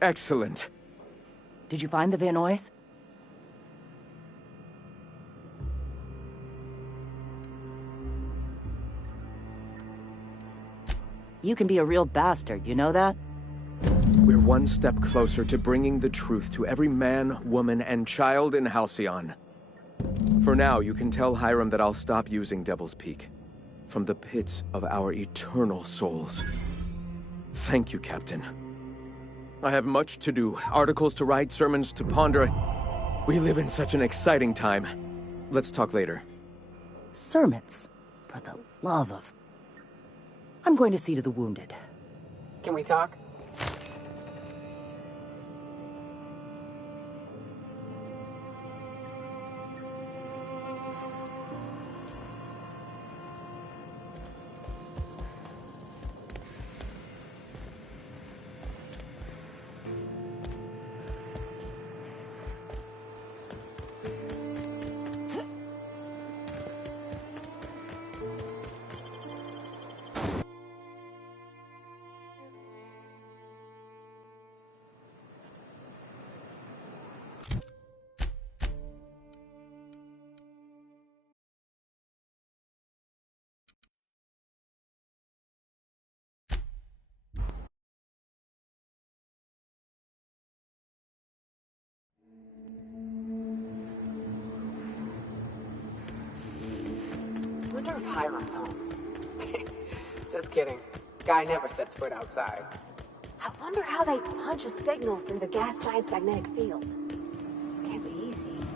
Excellent. Did you find the Van Nuys? You can be a real bastard, you know that? We're one step closer to bringing the truth to every man, woman, and child in Halcyon. For now, you can tell Hiram that I'll stop using Devil's Peak. From the pits of our eternal souls. Thank you, Captain. I have much to do. Articles to write, sermons to ponder. We live in such an exciting time. Let's talk later. Sermons? For the love of... I'm going to see to the wounded. Can we talk? I wonder if Hiram's home. Just kidding. Guy never sets foot outside. I wonder how they punch a signal through the gas giant's magnetic field. Can't be easy.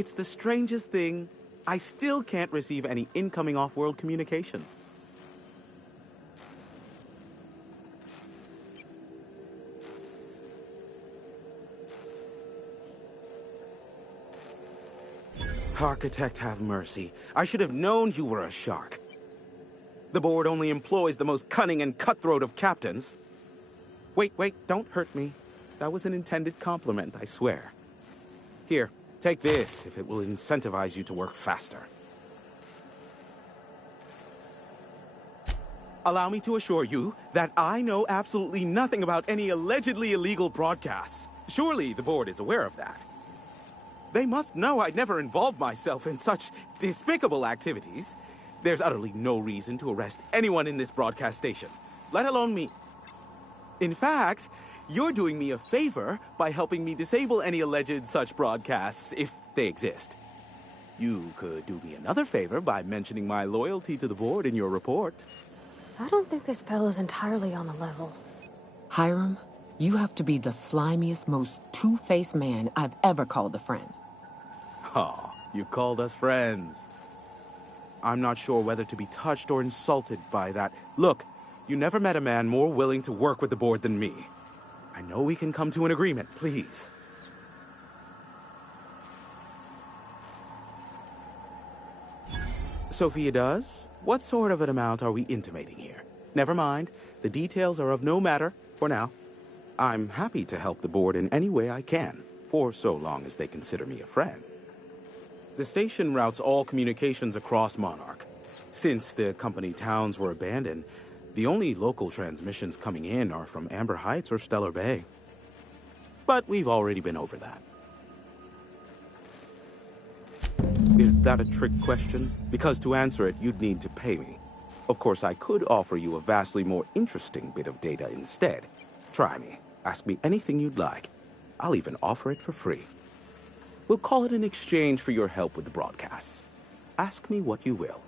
It's the strangest thing. I still can't receive any incoming off-world communications. Architect, have mercy. I should have known you were a shark. The board only employs the most cunning and cutthroat of captains. Wait, don't hurt me. That was an intended compliment, I swear. Here, take this if it will incentivize you to work faster. Allow me to assure you that I know absolutely nothing about any allegedly illegal broadcasts. Surely the board is aware of that. They must know I'd never involved myself in such despicable activities. There's utterly no reason to arrest anyone in this broadcast station, let alone me. In fact, you're doing me a favor by helping me disable any alleged such broadcasts, if they exist. You could do me another favor by mentioning my loyalty to the board in your report. I don't think this fellow's entirely on the level. Hiram, you have to be the slimiest, most two-faced man I've ever called a friend. Oh, you called us friends. I'm not sure whether to be touched or insulted by that. Look, you never met a man more willing to work with the board than me. I know we can come to an agreement, please. Sophia does? What sort of an amount are we intimating here? Never mind. The details are of no matter for now. I'm happy to help the board in any way I can, for so long as they consider me a friend. The station routes all communications across Monarch. Since the company towns were abandoned, the only local transmissions coming in are from Amber Heights or Stellar Bay. But we've already been over that. Is that a trick question? Because to answer it, you'd need to pay me. Of course, I could offer you a vastly more interesting bit of data instead. Try me. Ask me anything you'd like. I'll even offer it for free. We'll call it an exchange for your help with the broadcasts. Ask me what you will.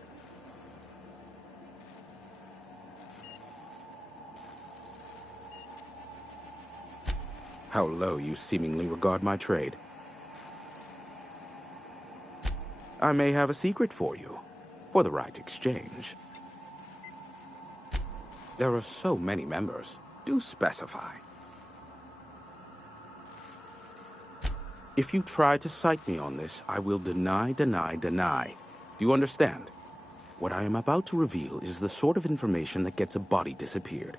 How low you seemingly regard my trade. I may have a secret for you, for the right exchange. There are so many members. Do specify. If you try to cite me on this, I will deny. Do you understand? What I am about to reveal is the sort of information that gets a body disappeared.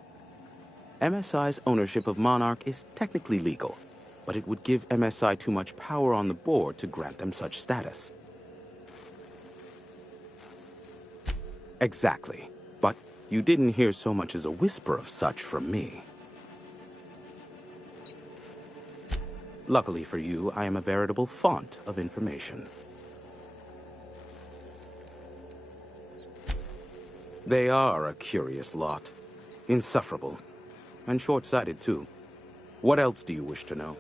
MSI's ownership of Monarch is technically legal, but it would give MSI too much power on the board to grant them such status. Exactly. But you didn't hear so much as a whisper of such from me. Luckily for you, I am a veritable font of information. They are a curious lot. Insufferable. And short-sighted, too. What else do you wish to know?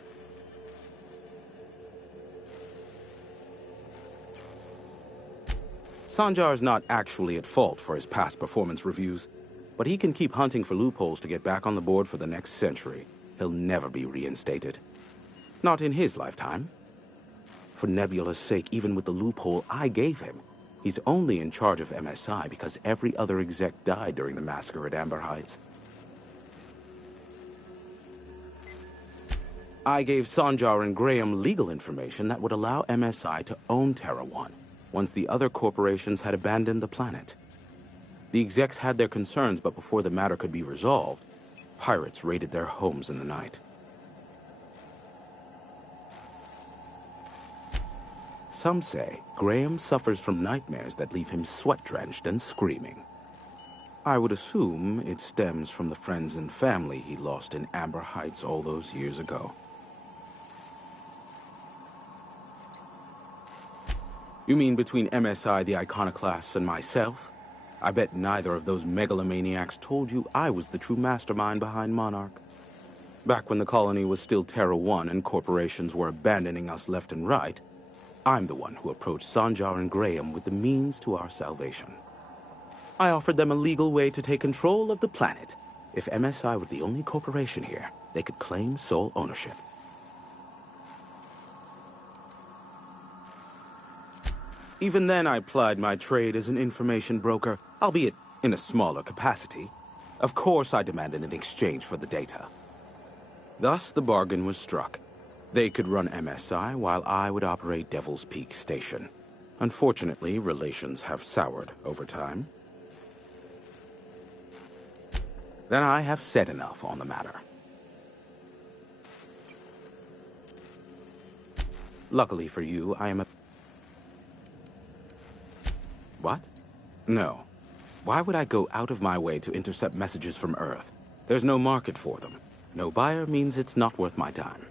Sanjar's not actually at fault for his past performance reviews, but he can keep hunting for loopholes to get back on the board for the next century. He'll never be reinstated. Not in his lifetime. For Nebula's sake, even with the loophole I gave him, he's only in charge of MSI because every other exec died during the massacre at Amber Heights. I gave Sanjar and Graham legal information that would allow MSI to own Terra 1, once the other corporations had abandoned the planet. The execs had their concerns, but before the matter could be resolved, pirates raided their homes in the night. Some say Graham suffers from nightmares that leave him sweat-drenched and screaming. I would assume it stems from the friends and family he lost in Amber Heights all those years ago. You mean between MSI, the Iconoclasts, and myself? I bet neither of those megalomaniacs told you I was the true mastermind behind Monarch. Back when the colony was still Terra 1 and corporations were abandoning us left and right, I'm the one who approached Sanjar and Graham with the means to our salvation. I offered them a legal way to take control of the planet. If MSI were the only corporation here, they could claim sole ownership. Even then, I plied my trade as an information broker, albeit in a smaller capacity. Of course, I demanded an exchange for the data. Thus, the bargain was struck. They could run MSI while I would operate Devil's Peak Station. Unfortunately, relations have soured over time. Then I have said enough on the matter. Luckily for you, I am a... What? No. Why would I go out of my way to intercept messages from Earth? There's no market for them. No buyer means it's not worth my time.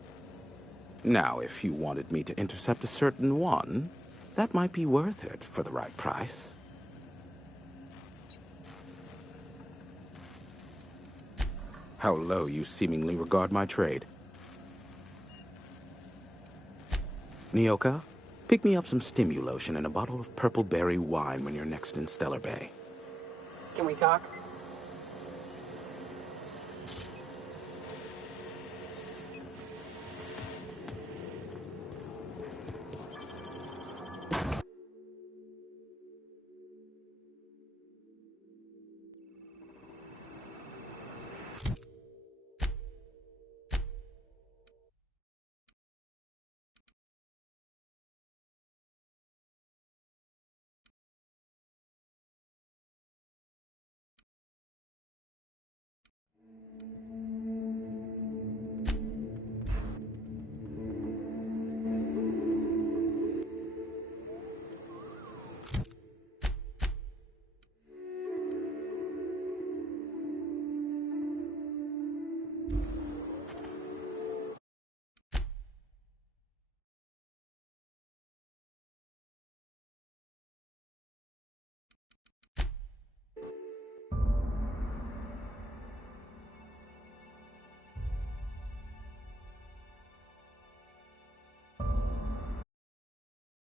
Now, if you wanted me to intercept a certain one, that might be worth it for the right price. How low you seemingly regard my trade. Nyoka, pick me up some Stimulotion and a bottle of purple berry wine when you're next in Stellar Bay. Can we talk?